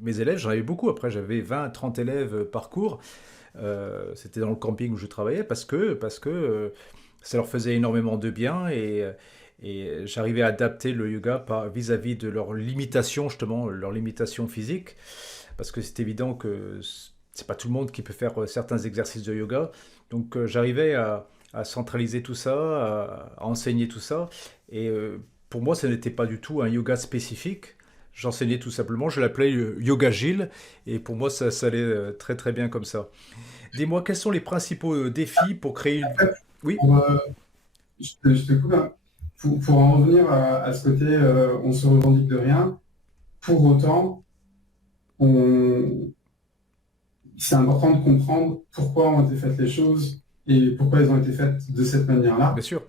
mes élèves, j'en avais beaucoup. Après, j'avais 20, 30 élèves par cours. C'était dans le camping où je travaillais parce que ça leur faisait énormément de bien et j'arrivais à adapter le yoga vis-à-vis de leurs limitations, justement, leurs limitations physiques, parce que c'est évident que c'est pas tout le monde qui peut faire certains exercices de yoga. Donc j'arrivais à centraliser tout ça, à enseigner tout ça, et pour moi, ce n'était pas du tout un yoga spécifique. J'enseignais tout simplement, je l'appelais Yoga Gilles, et pour moi, ça allait très très bien comme ça. Dis-moi, quels sont les principaux défis pour créer une... Après, Oui, pour, je te coupe, hein. Pour en revenir à ce côté, on se revendique de rien. Pour autant, on, c'est important de comprendre pourquoi ont été faites les choses et pourquoi elles ont été faites de cette bien manière-là. sûr.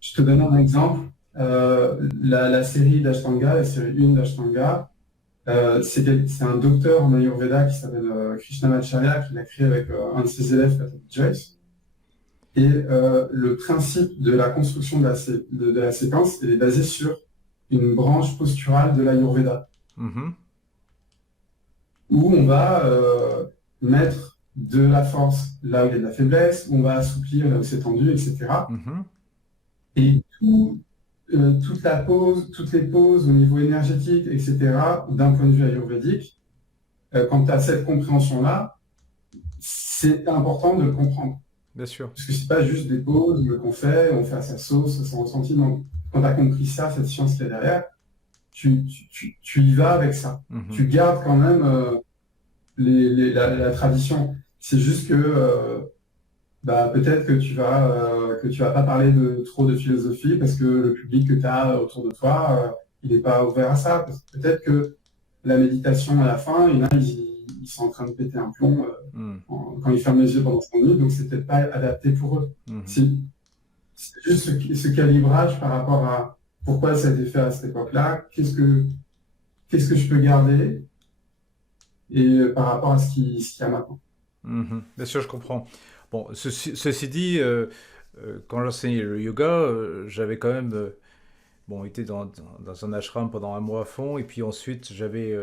Je te donne un exemple. La série d'Ashtanga, la série 1 d'Ashtanga, c'est un docteur en Ayurveda qui s'appelle Krishnamacharya qui l'a créé avec un de ses élèves, Patrick Joyce. Et le principe de la construction de la séquence, elle est basée sur une branche posturale de l'Ayurveda, Mhm, où on va mettre de la force là où il y a de la faiblesse, où on va assouplir là où c'est tendu, etc. mhm, Et toute la pose, toutes les poses au niveau énergétique, etc., d'un point de vue ayurvédique, quand tu as cette compréhension-là, c'est important de le comprendre. bien sûr. Parce que c'est pas juste des poses qu'on fait, on fait à sa sauce, à son ressenti. Non. Quand tu as compris ça, cette science qu'il y a derrière, tu y vas avec ça. Mhm, Tu gardes quand même la tradition. C'est juste que bah, peut-être que tu vas pas parler trop de philosophie parce que le public que tu as autour de toi, il n'est pas ouvert à ça. Peut-être que la méditation à la fin, il y en a, ils sont en train de péter un plomb mhm, quand ils ferment les yeux pendant 5 minutes, donc c'est peut-être pas adapté pour eux. mhm. C'est juste ce calibrage par rapport à pourquoi ça a été fait à cette époque-là, qu'est-ce que je peux garder et par rapport à ce qu'il y a maintenant. Mhm. Bien sûr, je comprends. Bon, ceci dit, quand j'enseignais le yoga, j'avais quand même bon, été dans un ashram pendant un mois à fond, et puis ensuite j'avais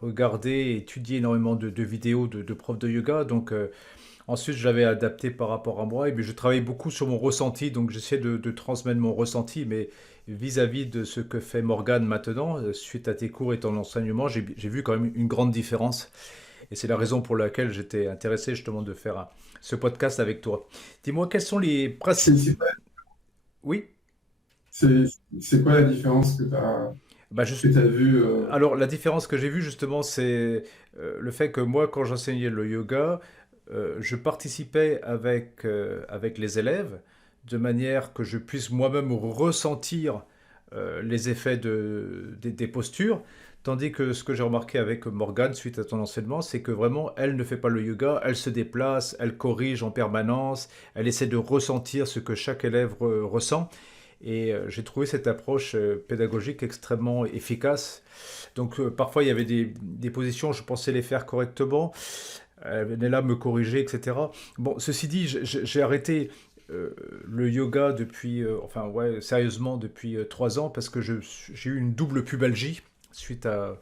regardé et étudié énormément de vidéos de profs de yoga, donc ensuite je l'avais adapté par rapport à moi, et puis je travaillais beaucoup sur mon ressenti, donc j'essayais de transmettre mon ressenti, mais vis-à-vis de ce que fait Morgane maintenant, suite à tes cours et ton enseignement, j'ai vu quand même une grande différence. Et c'est la raison pour laquelle j'étais intéressé justement de faire ce podcast avec toi. Dis-moi, quels sont les C'est principes... c'est quoi, Oui, c'est- c'est quoi la différence que tu as, bah que tu vue alors la différence que j'ai vue justement, c'est le fait que moi, quand j'enseignais le yoga, je participais avec les élèves de manière que je puisse moi-même ressentir les effets des postures. Tandis que ce que j'ai remarqué avec Morgane suite à ton enseignement, c'est que vraiment, elle ne fait pas le yoga, elle se déplace, elle corrige en permanence, elle essaie de ressentir ce que chaque élève ressent. Et j'ai trouvé cette approche pédagogique extrêmement efficace. Donc parfois il y avait des positions, je pensais les faire correctement, elle venait là me corriger, etc. Bon, ceci dit, j'ai arrêté euh, le yoga depuis, enfin ouais, sérieusement depuis 3 ans parce que j'ai eu une double pubalgie suite à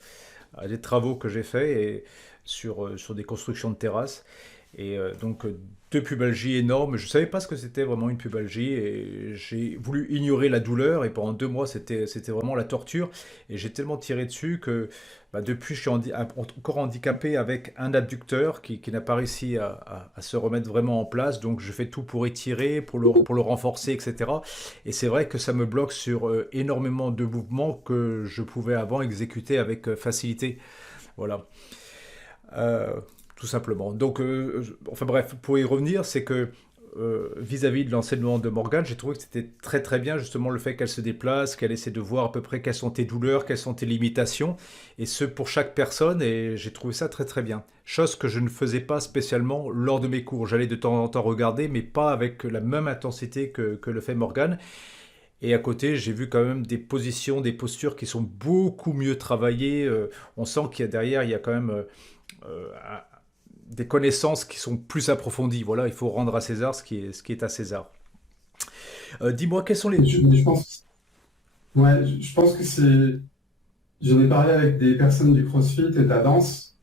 des travaux que j'ai faits et sur des constructions de terrasses. Et donc deux pubalgies énormes. Je ne savais pas ce que c'était vraiment une pubalgie et j'ai voulu ignorer la douleur et pendant 2 mois c'était vraiment la torture et j'ai tellement tiré dessus que bah, depuis je suis encore handicapé avec un adducteur qui n'a pas réussi à se remettre vraiment en place. Donc je fais tout pour étirer, pour le renforcer, etc. Et c'est vrai que ça me bloque sur énormément de mouvements que je pouvais avant exécuter avec facilité. Voilà. Euh, Tout simplement. Donc, enfin bref, pour y revenir, c'est que vis-à-vis de l'enseignement de Morgane, j'ai trouvé que c'était très très bien justement le fait qu'elle se déplace, qu'elle essaie de voir à peu près quelles sont tes douleurs, quelles sont tes limitations, et ce pour chaque personne, et j'ai trouvé ça très très bien. Chose que je ne faisais pas spécialement lors de mes cours. J'allais de temps en temps regarder, mais pas avec la même intensité que le fait Morgane. Et à côté, j'ai vu quand même des positions, des postures qui sont beaucoup mieux travaillées. On sent qu'il y a derrière, il y a quand même euh, des connaissances qui sont plus approfondies. Voilà, il faut rendre à César ce qui est à César. Dis-moi, quels sont les... Je pense, ouais, je pense que c'est. J'en ai parlé avec des personnes du CrossFit et de la danse,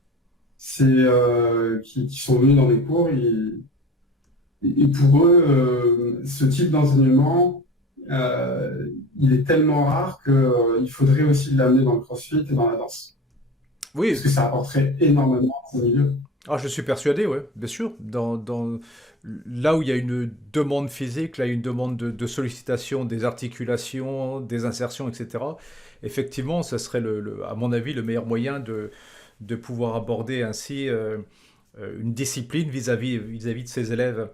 qui sont venus dans les cours. Et pour eux, ce type d'enseignement, il est tellement rare qu'il faudrait aussi l'amener dans le CrossFit et dans la danse. Parce Oui, que ça apporterait énormément à ce milieu. ah, je suis persuadé, ouais, bien sûr. Là où il y a une demande physique, là il y a une demande de sollicitation des articulations, des insertions, etc. Effectivement, ça serait, à mon avis, le meilleur moyen de pouvoir aborder ainsi une discipline vis-à-vis de ses élèves.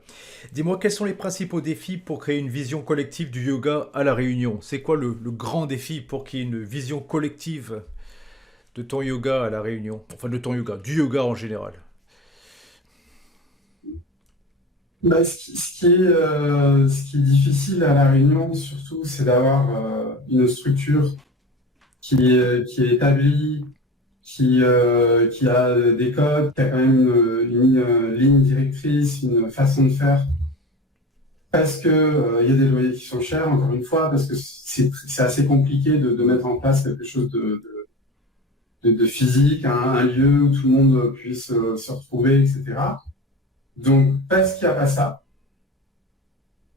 Dis-moi, quels sont les principaux défis pour créer une vision collective du yoga à La Réunion? C'est quoi le grand défi pour qu'il y ait une vision collective de ton yoga à La Réunion? Enfin, de ton yoga, du yoga en général. Bah, ce qui est difficile à La Réunion, surtout, c'est d'avoir une structure qui est établie, qui a des codes, qui a quand même une ligne directrice, une façon de faire. Parce que, il y a des loyers qui sont chers, encore une fois, parce que c'est assez compliqué de mettre en place quelque chose de physique, un lieu où tout le monde puisse se retrouver, etc. Donc, parce qu'il n'y a pas ça,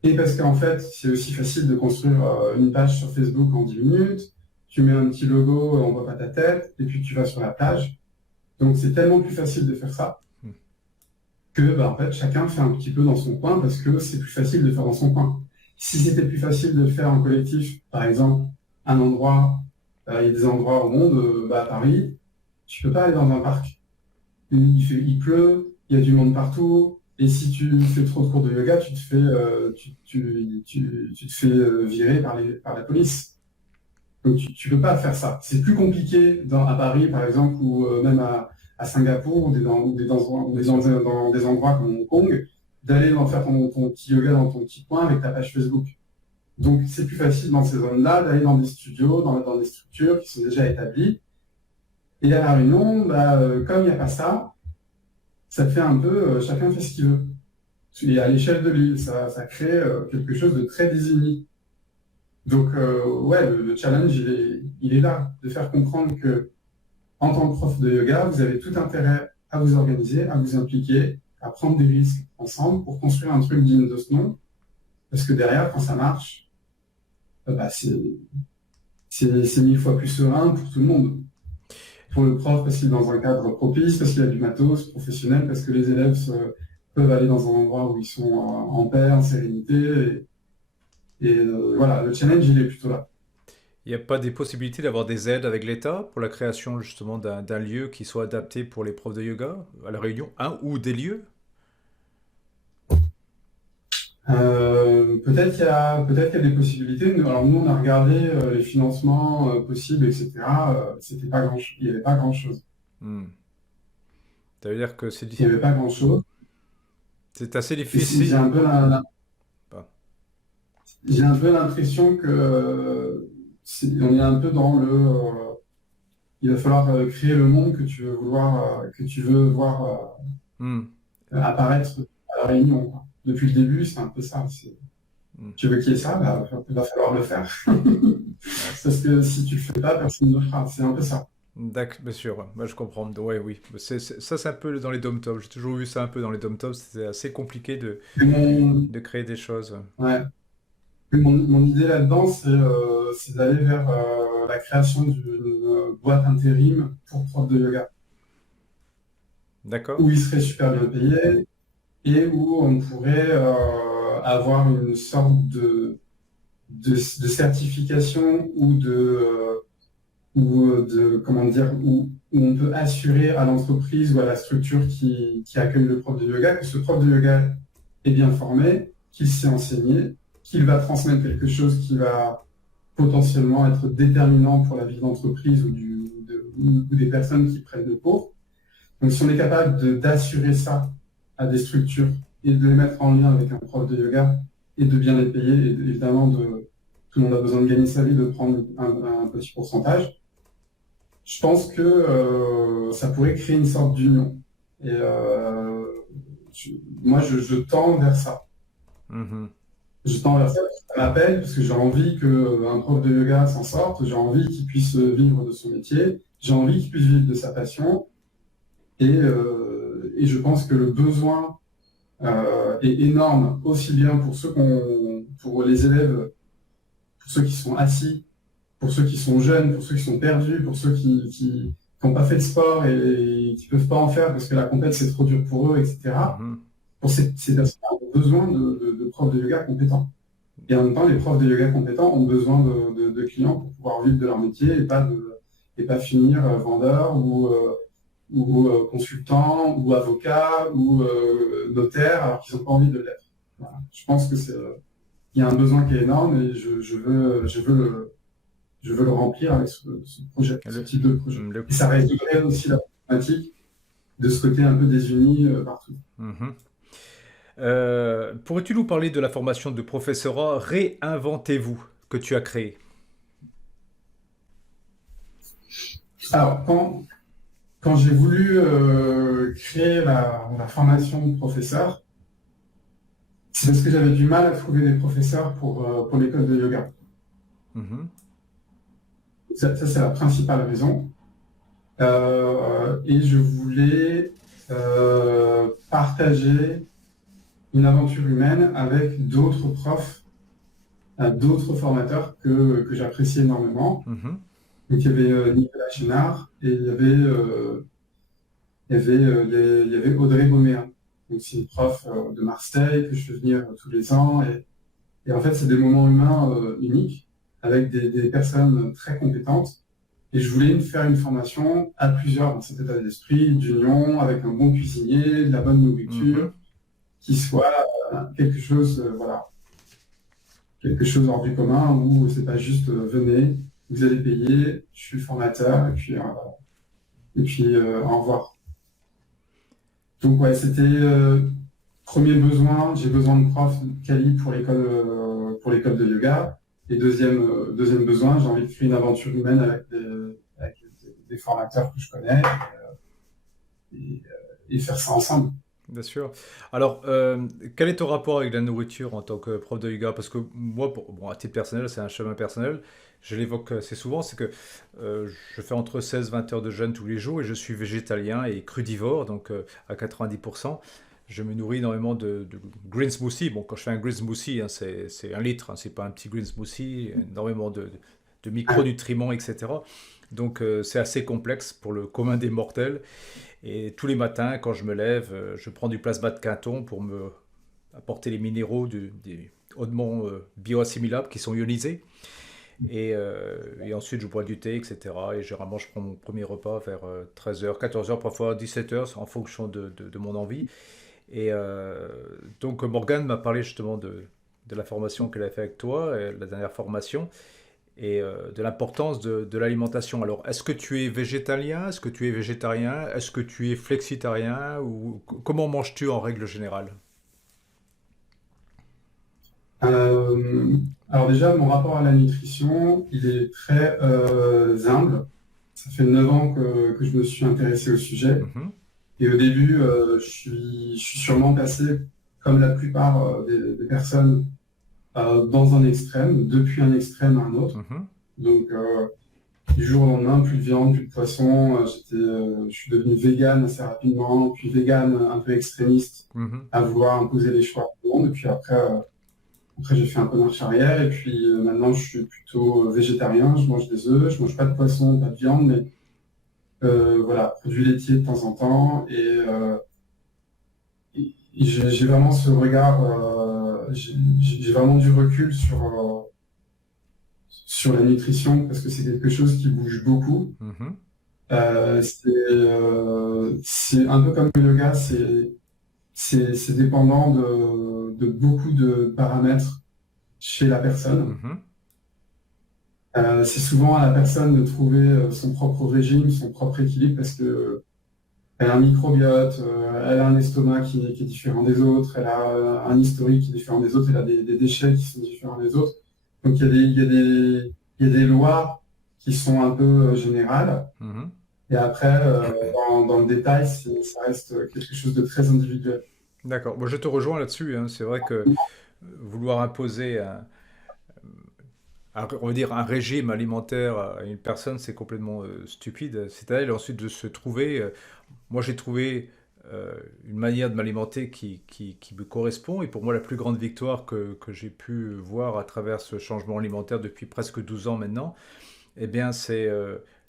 et parce qu'en fait, c'est aussi facile de construire une page sur Facebook en 10 minutes, tu mets un petit logo, on voit pas ta tête, et puis tu vas sur la plage. Donc, c'est tellement plus facile de faire ça que, bah, en fait, chacun fait un petit peu dans son coin parce que c'est plus facile de faire dans son coin. Si c'était plus facile de le faire en collectif, par exemple, un endroit, il y a des endroits au monde, bah, à Paris, tu peux pas aller dans un parc. Il pleut, il y a du monde partout, et si tu fais trop de cours de yoga, tu te fais virer par la police. Donc tu peux pas faire ça. C'est plus compliqué à Paris, par exemple, ou même à Singapour, ou dans des endroits comme Hong Kong, d'aller faire ton petit yoga dans ton petit coin avec ta page Facebook. Donc c'est plus facile dans ces zones-là d'aller dans des studios, dans des structures qui sont déjà établies. Et à La Réunion, bah, comme il n'y a pas ça, ça te fait un peu, chacun fait ce qu'il veut. Et à l'échelle de l'île, ça crée quelque chose de très désigné. Donc, ouais, le challenge, il est là, de faire comprendre que, en tant que prof de yoga, vous avez tout intérêt à vous organiser, à vous impliquer, à prendre des risques ensemble pour construire un truc digne de ce nom. Parce que derrière, quand ça marche, bah, c'est 1000 fois plus serein pour tout le monde. Pour le prof, parce qu'il est dans un cadre propice, parce qu'il a du matos professionnel, parce que les élèves peuvent aller dans un endroit où ils sont en paix, en sérénité. Et voilà, le challenge, il est plutôt là. Il n'y a pas des possibilités d'avoir des aides avec l'État pour la création justement d'un lieu qui soit adapté pour les profs de yoga à La Réunion, un ou des lieux? Peut-être qu'il y a des possibilités. Alors nous, on a regardé les financements possibles, etc. C'était pas il n'y avait pas grand-chose. Hmm. Ça veut dire que Il n'y avait pas grand-chose. c'est assez Et c'est difficile. un peu Pas. j'ai un peu l'impression que on est un peu dans il va falloir créer le monde que tu veux voir Hmm, apparaître à la Réunion, quoi. Depuis le début, c'est un peu ça. hmm. Tu veux qu'il y ait ça, bah, il va falloir le faire. Ah, Parce que si tu le fais pas, personne ne le fera. C'est un peu ça. d'accord, bien sûr, ouais. Moi, je comprends. Ouais, oui. Ça, c'est un peu dans les dom-toms. J'ai toujours vu ça un peu dans les dom-toms. C'est assez compliqué Et de créer des choses. ouais. Et mon idée là-dedans, c'est d'aller vers la création d'une boîte intérim pour prof de yoga, D'accord? où il serait super bien payé et où on pourrait avoir une sorte de certification comment dire, où on peut assurer à l'entreprise ou à la structure qui accueille le prof de yoga que ce prof de yoga est bien formé, qu'il sait enseigner, qu'il va transmettre quelque chose qui va potentiellement être déterminant pour la vie d'entreprise ou des personnes qui prennent le cours. Donc si on est capable d'assurer ça à des structures et de les mettre en lien avec un prof de yoga et de bien les payer, et évidemment tout le monde a besoin de gagner sa vie, de prendre un petit pourcentage, je pense que ça pourrait créer une sorte d'union. Et je- moi, je tends vers ça. Mhm. Je tends vers ça parce que ça m'appelle, parce que j'ai envie qu'un prof de yoga s'en sorte, j'ai envie qu'il puisse vivre de son métier, j'ai envie qu'il puisse vivre de sa passion. Et je pense que le besoin est énorme, aussi bien pour les élèves, pour ceux qui sont assis, pour ceux qui sont jeunes, pour ceux qui sont perdus, pour ceux qui n'ont pas fait de sport et qui ne peuvent pas en faire parce que la compète c'est trop dur pour eux, etc. Mhm. Pour ces personnes ont besoin de profs de yoga compétents. Et en même temps, les profs de yoga compétents ont besoin de clients pour pouvoir vivre de leur métier et pas finir vendeur ou consultant ou avocat ou notaire alors qu'ils n'ont pas envie de l'être. Voilà. Je pense que il y a un besoin qui est énorme et je veux le remplir avec ce projet, ce Le, type de projet. le- Et ça résoudrait aussi la problématique de ce côté un peu désuni partout. Mhm. Pourrais-tu nous parler de la formation de professorat Réinventez-vous que tu as créée? Alors, quand j'ai voulu créer la formation de professeur, c'est parce que j'avais du mal à trouver des professeurs pour l'école de yoga. Mhm. Ça c'est la principale raison. Et je voulais partager une aventure humaine avec d'autres profs, d'autres formateurs que j'apprécie énormément. Mhm. Donc, il y avait Nicolas Chénard et il y avait Audrey Beauméa. Donc, c'est une prof de Marseille que je fais venir tous les ans. Et en fait, c'est des moments humains uniques avec des personnes très compétentes. Et je voulais faire une formation à plusieurs dans cet état d'esprit, d'union, avec un bon cuisinier, de la bonne Mhm. nourriture, qui soit quelque chose, voilà, quelque chose hors du commun où c'est pas juste venez, vous allez payer, je suis formateur, et puis au revoir. Donc ouais, c'était premier besoin, j'ai besoin de profs quali pour l'école de yoga. Et deuxième besoin, j'ai envie de créer une aventure humaine avec des formateurs que je connais et, et faire ça ensemble. Bien sûr. Alors, quel est ton rapport avec la nourriture en tant que prof de yoga? Parce que moi, bon, à titre personnel, c'est un chemin personnel. Je l'évoque assez souvent, c'est que je fais entre 16 et 20 heures de jeûne tous les jours et je suis végétalien et crudivore, donc à 90%. Je me nourris énormément de green smoothie. Bon, quand je fais un green smoothie, hein, c'est un litre, hein, c'est pas un petit green smoothie, énormément de micronutriments, etc. Donc, c'est assez complexe pour le commun des mortels. Et tous les matins, quand je me lève, je prends du plasma de Quinton pour me apporter les minéraux des hautement bioassimilables qui sont ionisés. Et ensuite, je bois du thé, etc. Et généralement, je prends mon premier repas vers 13 h, 14 h, parfois 17 h, en fonction de mon envie. Donc, Morgane m'a parlé justement de la formation qu'elle a fait avec toi, la dernière formation, et de l'importance de l'alimentation. Alors, est-ce que tu es végétalien? Est-ce que tu es végétarien? Est-ce que tu es flexitarien? Ou comment manges-tu en règle générale? Euh, alors déjà, mon rapport à la nutrition, il est très humble. Ça fait 9 ans que je me suis intéressé au sujet. Mhm, Et au début, je suis sûrement passé, comme la plupart des personnes, dans un extrême, depuis un extrême à un autre. mhm, Donc, du jour au lendemain, plus de viande, plus de poisson. Je suis devenu vegan assez rapidement, puis vegan un peu extrémiste, mhm. à vouloir imposer les choix à tout le monde. Et puis après j'ai fait un peu marche arrière. Et puis maintenant, je suis plutôt végétarien. Je mange des œufs, je mange pas de poisson, pas de viande, mais voilà, produits laitiers de temps en temps. Et j'ai vraiment ce regard, j'ai vraiment du recul sur la nutrition parce que c'est quelque chose qui bouge beaucoup. Mhm. C'est un peu comme le yoga, c'est dépendant de beaucoup de paramètres chez la personne. Mhm. C'est souvent à la personne de trouver son propre régime, son propre équilibre parce que elle a un microbiote, elle a un estomac qui est différent des autres, elle a un historique qui est différent des autres, elle a des déchets qui sont différents des autres. Donc il y a des lois qui sont un peu générales. Mhm. Et après, dans le détail, ça reste quelque chose de très individuel. D'accord. Moi, je te rejoins là-dessus, hein. C'est vrai que vouloir imposer on va dire un régime alimentaire à une personne, c'est complètement stupide. C'est à elle ensuite de se trouver. Moi, j'ai trouvé une manière de m'alimenter qui me correspond. Et pour moi, la plus grande victoire que j'ai pu voir à travers ce changement alimentaire depuis presque 12 ans maintenant, eh bien, c'est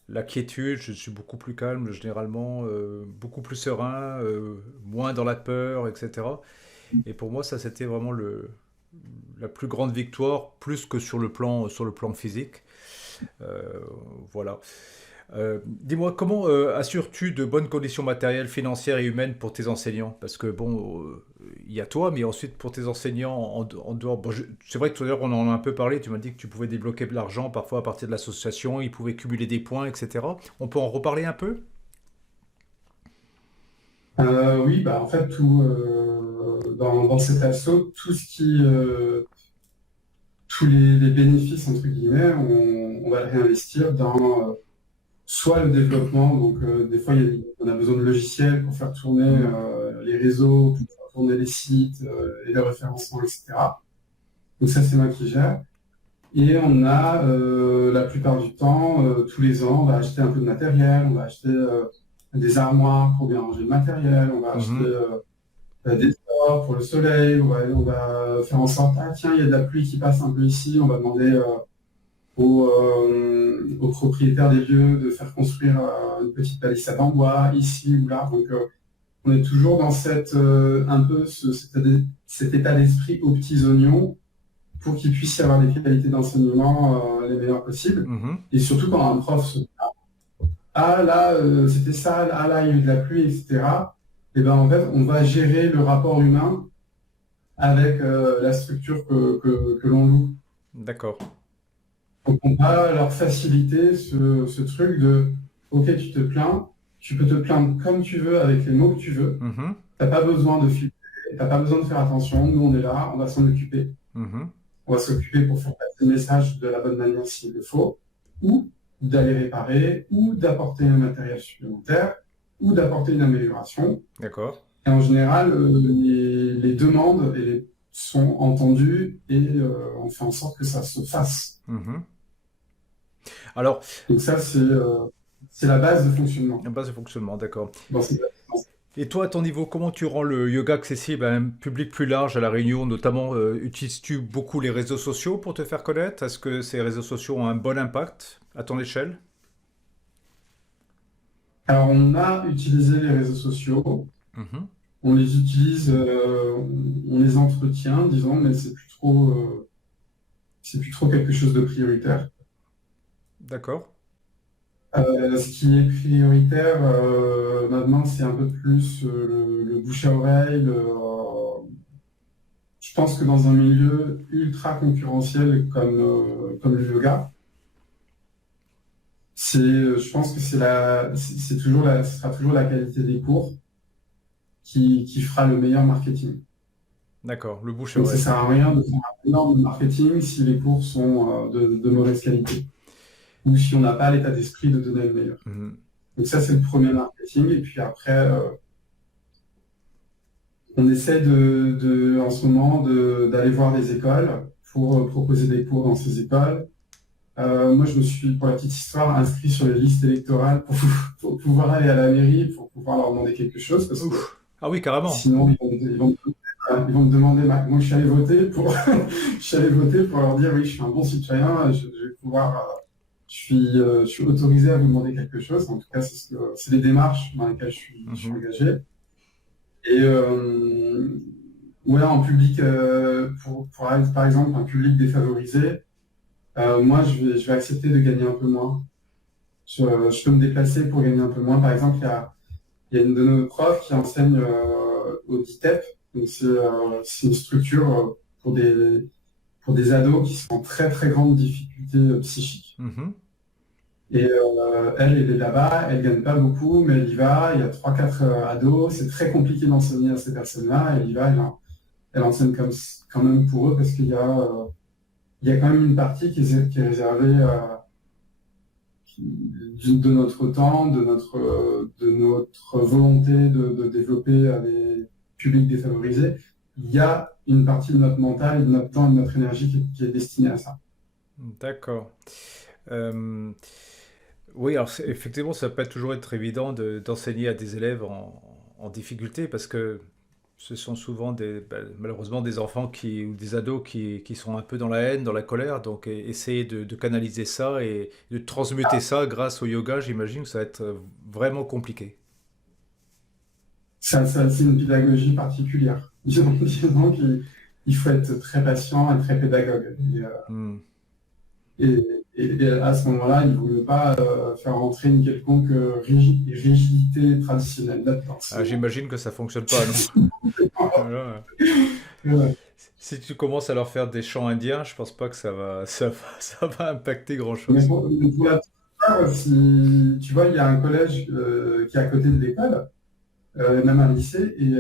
la quiétude. Je suis beaucoup plus calme, généralement, beaucoup plus serein, moins dans la peur, etc. Et pour moi, ça, c'était vraiment la plus grande victoire, plus que sur le plan physique. Euh, voilà. Dis-moi, comment assures-tu de bonnes conditions matérielles, financières et humaines pour tes enseignants? Parce que bon, il y a toi, mais ensuite pour tes enseignants en dehors. Bon, c'est vrai que tout à l'heure on en a un peu parlé. Tu m'as dit que tu pouvais débloquer de l'argent parfois à partir de l'association, ils pouvaient cumuler des points, etc. On peut en reparler un peu? Oui, bah, en fait, dans cet assaut, tous les bénéfices, entre guillemets, on va les réinvestir dans soit le développement, donc des fois, on a besoin de logiciels pour faire tourner Mhm, les réseaux, pour faire tourner les sites et les référencements, etc. Donc ça, c'est moi qui gère. Et on a, la plupart du temps, tous les ans, on va acheter un peu de matériel, on va acheter des armoires pour bien ranger le matériel, on va acheter mhm, des stores pour le soleil, on va faire en sorte, ah tiens, il y a de la pluie qui passe un peu ici, on va demander aux propriétaires des lieux de faire construire une petite palissade en bois, ici ou là. Donc on est toujours dans un peu cet état d'esprit aux petits oignons pour qu'il puisse y avoir des qualités d'enseignement les meilleures possibles. mhm. Et surtout quand un prof se dit, ah là, c'était ça, ah là, il y a eu de la pluie, etc. Et ben en fait, on va gérer le rapport humain avec la structure que l'on loue. D'accord. Donc on va leur faciliter ce truc de, ok, tu te plains, tu peux te plaindre comme tu veux avec les mots que tu veux. Mhm, T'as pas besoin de filtrer, t'as pas besoin de faire attention. Nous, on est là, on va s'en occuper. mhm. On va s'occuper pour faire passer le message de la bonne manière s'il le faut, ou d'aller réparer, ou d'apporter un matériel supplémentaire, ou d'apporter une amélioration. D'accord. Et en général, les demandes sont entendues et on fait en sorte que ça se fasse. Mhm. Alors, Donc ça, c'est la base de fonctionnement. la base de fonctionnement, d'accord. Dans ces- Et toi, à ton niveau, comment tu rends le yoga accessible à un public plus large à La Réunion? Notamment, utilises-tu beaucoup les réseaux sociaux pour te faire connaître? Est-ce que ces réseaux sociaux ont un bon impact à ton échelle? Alors, on a utilisé les réseaux sociaux, Mhm. on les utilise, on les entretient, disons, mais c'est plus trop quelque chose de prioritaire. D'accord. Ce qui est prioritaire maintenant, c'est un peu plus le bouche à oreille. Je pense que dans un milieu ultra concurrentiel comme le yoga, je pense que c'est toujours ce sera toujours la qualité des cours qui fera le meilleur marketing. D'accord, le Donc ça bouche-oreille. sert à rien de faire un énorme marketing si les cours sont de mauvaise qualité ou si on n'a pas l'état d'esprit de donner le meilleur. Mhm. Donc ça, c'est le premier marketing. Et puis après, on essaie en ce moment d'aller voir des écoles pour proposer des cours dans ces écoles. Moi, je me suis, pour la petite histoire, inscrit sur les listes électorales pour pouvoir aller à la mairie, pour pouvoir leur demander quelque chose, parce que Ouf. Ah oui, carrément. sinon, ils vont me demander. Moi, je suis allé voter pour, je suis allé voter pour leur dire oui, je suis un bon citoyen, je vais pouvoir, je suis autorisé à vous demander quelque chose. En tout cas, c'est les démarches dans lesquelles je suis Mhm. engagé. Et ouais, en public, par exemple, un public défavorisé, moi, je vais accepter de gagner un peu moins. Je peux me déplacer pour gagner un peu moins. Par exemple, il y a une de nos profs qui enseigne au DITEP. Donc, c'est une structure pour des ados qui sont en très, très grande difficulté psychique. Mhm. Et elle est là-bas, elle gagne pas beaucoup, mais elle y va. Il y a trois, quatre ados. C'est très compliqué d'enseigner à ces personnes-là. Elle y va, elle enseigne quand même pour eux parce il y a quand même une partie qui est réservée de notre temps, de notre volonté de développer des publics défavorisés. Il y a une partie de notre mental, de notre temps, de notre énergie qui est destinée à ça. D'accord. Euh, oui, alors effectivement, ça peut pas toujours être évident d'enseigner à des élèves en difficulté parce que ce sont souvent malheureusement des enfants ou des ados qui sont un peu dans la haine, dans la colère. Donc, essayer de canaliser ça et de transmuter ça grâce au yoga, j'imagine que ça va être vraiment compliqué. C'est une pédagogie particulière. Disons qu'il faut être très patient et très pédagogue. Hmm. Et, et à ce moment-là, il ne vaut mieux pas faire entrer une quelconque rigidité traditionnelle là-dedans. Ah, Sinon, j'imagine que ça fonctionne pas, non? Voilà. euh, Si tu commences à leur faire des chants indiens, je pense pas que ça va impacter mais grand-chose. pour la petite histoire, si tu vois, il y a un collège qui est à côté de l'école, même un lycée, et il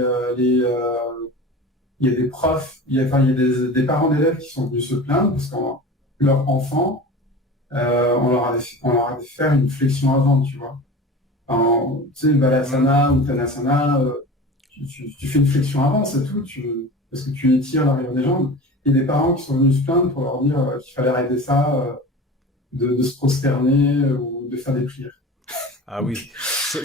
y a des profs, enfin, il y a des parents d'élèves qui sont venus se plaindre parce que leur enfant, on leur a fait faire une flexion avant, tu vois. Tu sais, Hmm. Balasana ou Tanasana, tu fais une flexion avant, c'est tout, parce que tu étires l'arrière des jambes. Il y a des parents qui sont venus se plaindre pour leur dire qu'il fallait arrêter ça, de se prosterner ou de faire des prières. Ah oui, Donc,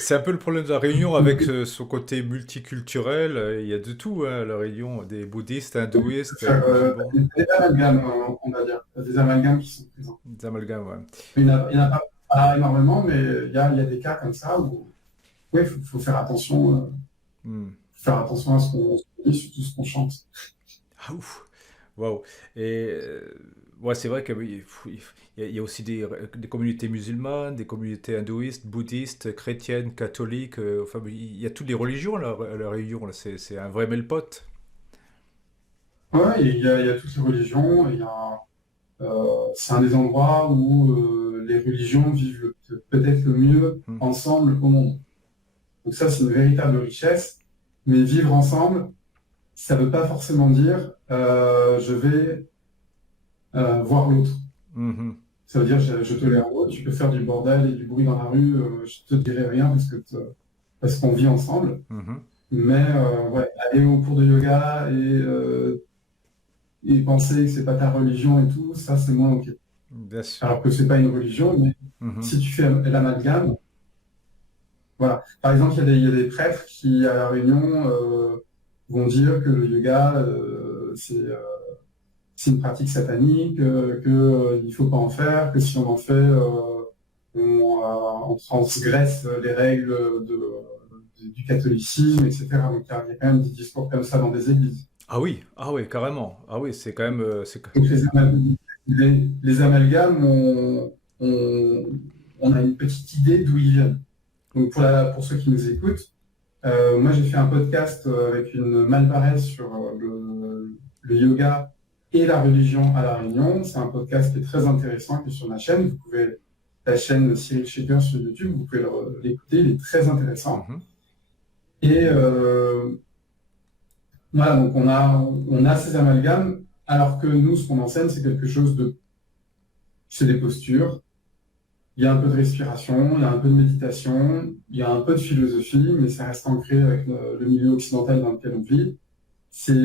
c'est un peu le problème de la Réunion avec son côté multiculturel. Il y a de tout, hein, la Réunion, des bouddhistes, hindouistes, faire musulmans, des amalgames, on va dire. Des amalgames qui sont présents. des amalgames, ouais. Il n'y en a pas énormément, mais il y a des cas comme ça où ouais, faut Hmm. faire attention à ce qu'on dit, surtout ce qu'on chante. Ah ouf, waouh. Et ouais, c'est vrai il y a aussi des communautés musulmanes, des communautés hindouistes, bouddhistes, chrétiennes, catholiques. Enfin, il y a toutes les religions à la Réunion. Là, c'est un vrai melpote. Ouais, il y a toutes les religions, c'est un des endroits où les religions vivent peut-être le mieux Hmm. ensemble au monde. Donc ça, c'est une véritable richesse. Mais vivre ensemble, ça ne veut pas forcément dire je vais voir l'autre. Mhm. Ça veut dire je tolère l'autre, tu peux faire du bordel et du bruit dans la rue, je te dirai rien parce qu'on vit ensemble. Mhm. Mais ouais, aller au cours de yoga et penser que c'est pas ta religion et tout, ça c'est moins ok. Bien sûr. Alors que c'est pas une religion, mais Mhm. si tu fais l'amalgame, voilà. Par exemple, il y a des prêtres qui, à la Réunion, vont dire que le yoga, c'est une pratique satanique, il ne faut pas en faire, que si on en fait, on transgresse les règles du catholicisme, etc. Donc il y a quand même des discours comme ça dans des églises. Ah oui, carrément. Ah oui, c'est quand même. Donc les amalgames, on, on a une petite idée d'où ils viennent. Donc pour ceux qui nous écoutent, moi j'ai fait un podcast avec une Malvarez sur le yoga et la religion à La Réunion. C'est un podcast qui est très intéressant, qui est sur ma chaîne. La chaîne Cyril Shaker sur YouTube, vous pouvez l'écouter, il est très intéressant. Mhm. Et voilà, donc on a ces amalgames, alors que nous, ce qu'on enseigne, c'est quelque chose c'est des postures, il y a un peu de respiration, il y a un peu de méditation, il y a un peu de philosophie, mais ça reste ancré avec le milieu occidental dans lequel on vit. C'est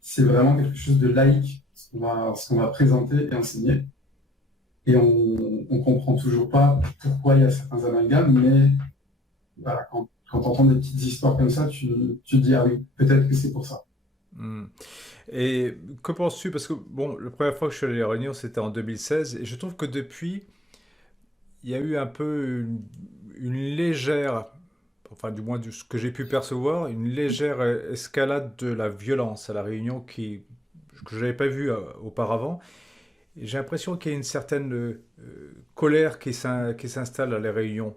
c'est vraiment quelque chose de laïque, ce qu'on va présenter et enseigner. Et on comprend toujours pas pourquoi il y a certains amalgames, mais voilà, quand tu entends des petites histoires comme ça, tu te dis, ah oui, peut-être que c'est pour ça. Hmm. Et que penses-tu? Parce que, bon, la première fois que je suis allé à La Réunion, c'était en 2016, et je trouve que depuis, il y a eu un peu une légère, enfin du moins de ce que j'ai pu percevoir, une légère escalade de la violence à La Réunion que je n'avais pas vu auparavant. Et j'ai l'impression qu'il y a une certaine colère qui s'installe à La Réunion.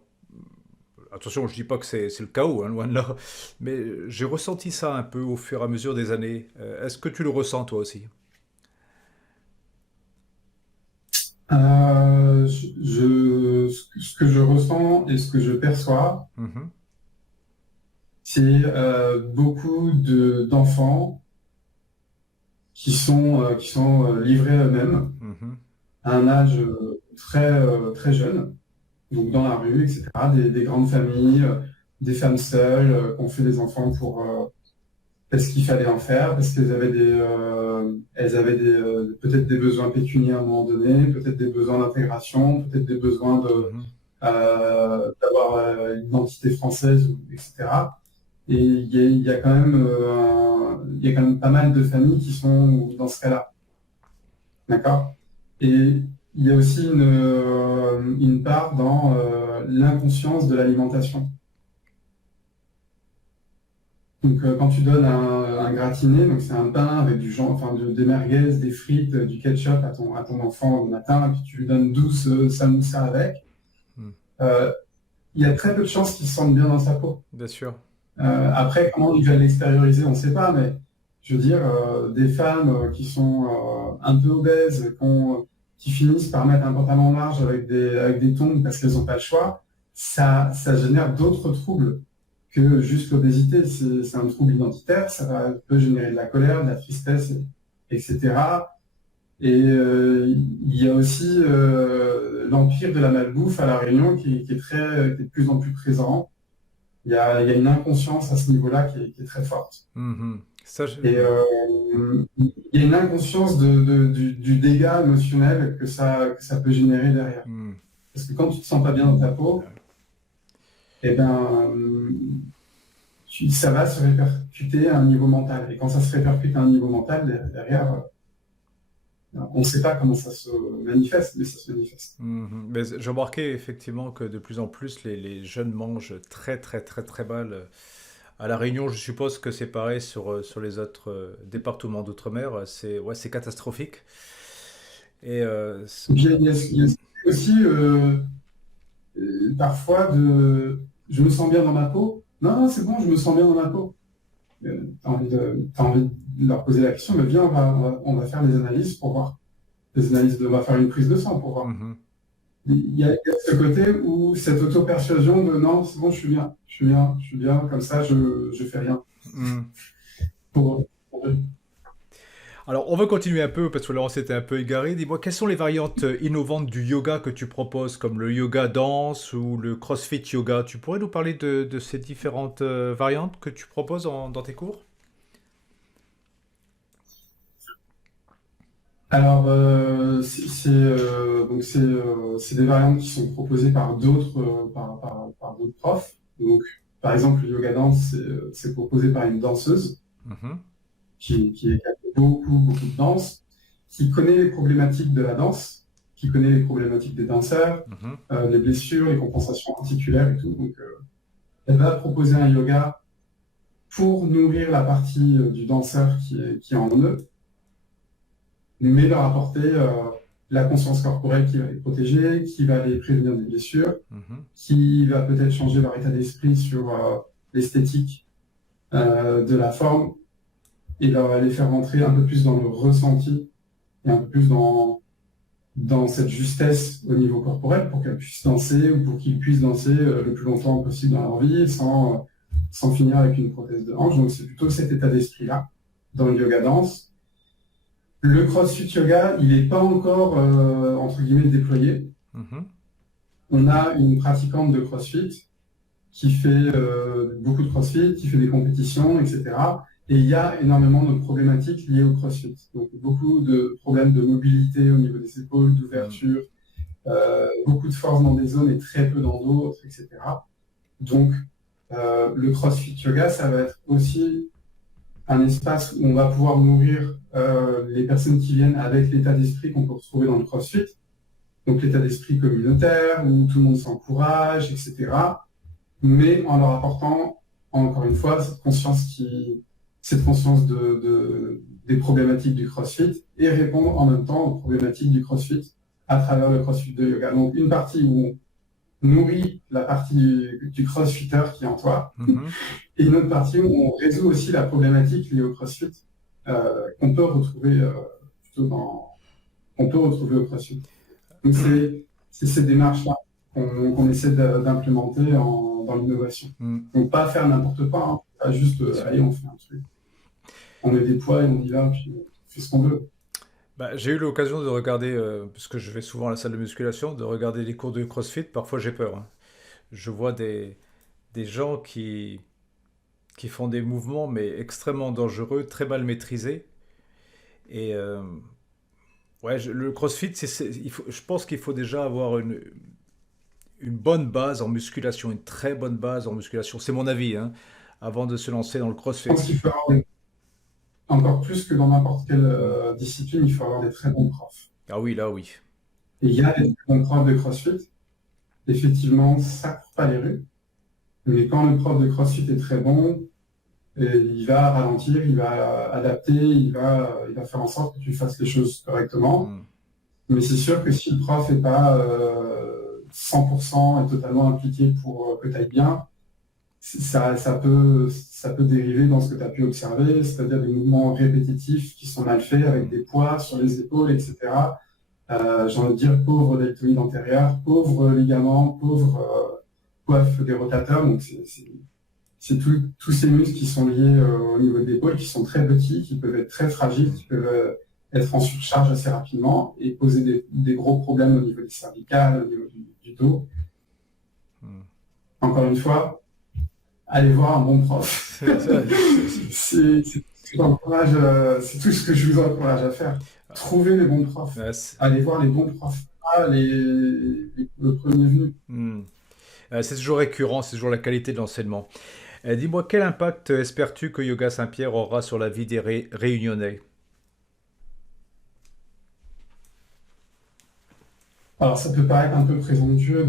Attention, je dis pas que c'est le chaos, hein, loin de là, mais j'ai ressenti ça un peu au fur et à mesure des années. Est-ce que tu le ressens toi aussi? Ce que je ressens et ce que je perçois, Mhm, c'est beaucoup d'enfants qui sont livrés à eux-mêmes mhm, à un âge très jeune, donc dans la rue, etc. Des grandes familles, des femmes seules qui ont fait des enfants parce qu'il fallait en faire, parce qu'elles avaient elles avaient peut-être des besoins pécuniaires à un moment donné, peut-être des besoins d'intégration, peut-être des besoins mhm, d'avoir une identité française, etc. Et il y a quand même, il y a quand même pas mal de familles qui sont dans ce cas-là. D'accord? Et il y a aussi une part dans l'inconscience de l'alimentation. Donc, quand tu donnes un gratiné, donc c'est un pain avec du genre, enfin, des merguez, des frites, du ketchup à ton enfant le matin, et puis tu lui donnes douce samoussa avec, mhm. euh, il y a très peu de chances qu'il se sente bien dans sa peau. Bien sûr. Après, comment il va l'extérioriser, on ne sait pas, mais je veux dire, des femmes qui sont un peu obèses, qui finissent par mettre un pantalon en marge avec des tongs parce qu'elles n'ont pas le choix, ça génère d'autres troubles que juste l'obésité. C'est un trouble identitaire, peut générer de la colère, de la tristesse, etc. Et il y a aussi l'empire de la malbouffe à La Réunion qui est de plus en plus présent. Il y a une inconscience à ce niveau-là qui est très forte. Mhm. Ça, Et il y a une inconscience du dégât émotionnel que ça peut générer derrière. mhm. Parce que quand tu te sens pas bien dans ta peau, eh ben, ça va se répercuter à un niveau mental. Et quand ça se répercute à un niveau mental, derrière, on ne sait pas comment ça se manifeste, mais ça se manifeste. Mhm. Mais j'ai remarqué effectivement que de plus en plus les jeunes mangent très très très très mal. À La Réunion, je suppose que c'est pareil sur les autres départements d'outre-mer. C'est catastrophique. Et Et puis, il y a aussi parfois je me sens bien dans ma peau. Non, non, c'est bon, je me sens bien dans ma peau. T'as envie de leur poser la question, mais viens, on va faire des analyses pour voir. On va faire une prise de sang pour voir. mhm. Il y a ce côté où cette auto-persuasion de non, c'est bon, je suis bien, je suis bien, je suis bien, comme ça, je fais rien. Mhm. Pour eux. Alors, on va continuer un peu parce que là, on s'était un peu égaré. Dis-moi, quelles sont les variantes innovantes du yoga que tu proposes, comme le yoga danse ou le CrossFit yoga? Tu pourrais nous parler de ces différentes variantes que tu proposes dans tes cours? Alors, c'est des variantes qui sont proposées par par d'autres profs. Donc, par exemple, le yoga dance, c'est proposé par une danseuse Mhm, qui a fait beaucoup de danse, qui connaît les problématiques de la danse, qui connaît les problématiques des danseurs, mhm, les blessures, les compensations articulaires et tout. Donc, elle va proposer un yoga pour nourrir la partie du danseur qui est en eux, mais leur apporter la conscience corporelle qui va les protéger, qui va les prévenir des blessures, mhm, qui va peut-être changer leur état d'esprit sur l'esthétique de la forme et les faire rentrer un peu plus dans le ressenti et un peu plus dans cette justesse au niveau corporel pour qu'elles puissent danser ou pour qu'ils puissent danser le plus longtemps possible dans leur vie sans finir avec une prothèse de hanche. Donc c'est plutôt cet état d'esprit-là dans le yoga danse. Le CrossFit Yoga, il n'est pas encore, entre guillemets, déployé. Mhm. On a une pratiquante de CrossFit qui fait beaucoup de CrossFit, qui fait des compétitions, etc. Et il y a énormément de problématiques liées au CrossFit. Donc beaucoup de problèmes de mobilité au niveau des épaules, Mm. d'ouverture, beaucoup de force dans des zones et très peu dans d'autres, etc. Donc le CrossFit Yoga, ça va être aussi un espace où on va pouvoir nourrir les personnes qui viennent avec l'état d'esprit qu'on peut retrouver dans le CrossFit. Donc l'état d'esprit communautaire, où tout le monde s'encourage, etc. Mais en leur apportant, encore une fois, cette conscience des problématiques du CrossFit et répondre en même temps aux problématiques du CrossFit à travers le CrossFit de yoga. Donc une partie où on nourrit la partie du CrossFitter qui est en toi, Mhm. et une autre partie où on résout aussi la problématique liée au CrossFit qu'on peut retrouver plutôt qu'on peut retrouver au CrossFit. Donc c'est ces démarches-là qu'on essaie d'implémenter dans l'innovation. Mm. Donc pas faire n'importe quoi, hein. Pas juste Bien sûr. allez on fait un truc, on met des poids et on y va, puis on fait ce qu'on veut. Bah, j'ai eu l'occasion de regarder, puisque je vais souvent à la salle de musculation, de regarder les cours de CrossFit. Parfois, j'ai peur, hein. Je vois des gens qui font des mouvements, mais extrêmement dangereux, très mal maîtrisés. Et ouais, le CrossFit, je pense qu'il faut déjà avoir une bonne base en musculation, une très bonne base en musculation. C'est mon avis, hein, avant de se lancer dans le Je CrossFit. pense qu'il faut encore plus que dans n'importe quelle Mm. discipline, il faut avoir des très bons profs. Ah oui, là, oui. Et il y a des très bons profs de CrossFit, effectivement, ça court pas les rues, mais quand le prof de CrossFit est très bon, il va ralentir, il va adapter, il va faire en sorte que tu fasses les choses correctement. Mm. Mais c'est sûr que si le prof n'est pas 100% et totalement impliqué pour que tu ailles bien, ça peut dériver dans ce que tu as pu observer, c'est-à-dire des mouvements répétitifs qui sont mal faits avec Mm. des poids sur les épaules, etc. J'ai envie de dire pauvre deltoïde antérieur, pauvre ligament, pauvre coiffe des rotateurs. Donc c'est tous ces muscles qui sont liés au niveau de l'épaule, qui sont très petits, qui peuvent être très fragiles, Mm. qui peuvent être en surcharge assez rapidement et poser des gros problèmes au niveau des cervicales, au niveau du dos. Mm. Encore une fois, allez voir un bon prof. C'est ça, C'est tout ce que je vous encourage à faire. Trouvez les bons profs. ouais, Allez voir les bons profs, pas le premier venu. mm. C'est toujours récurrent, c'est toujours la qualité de l'enseignement. Dis-moi, quel impact espères-tu que Yoga Saint-Pierre aura sur la vie des Réunionnais? Alors, ça peut paraître un peu présomptueux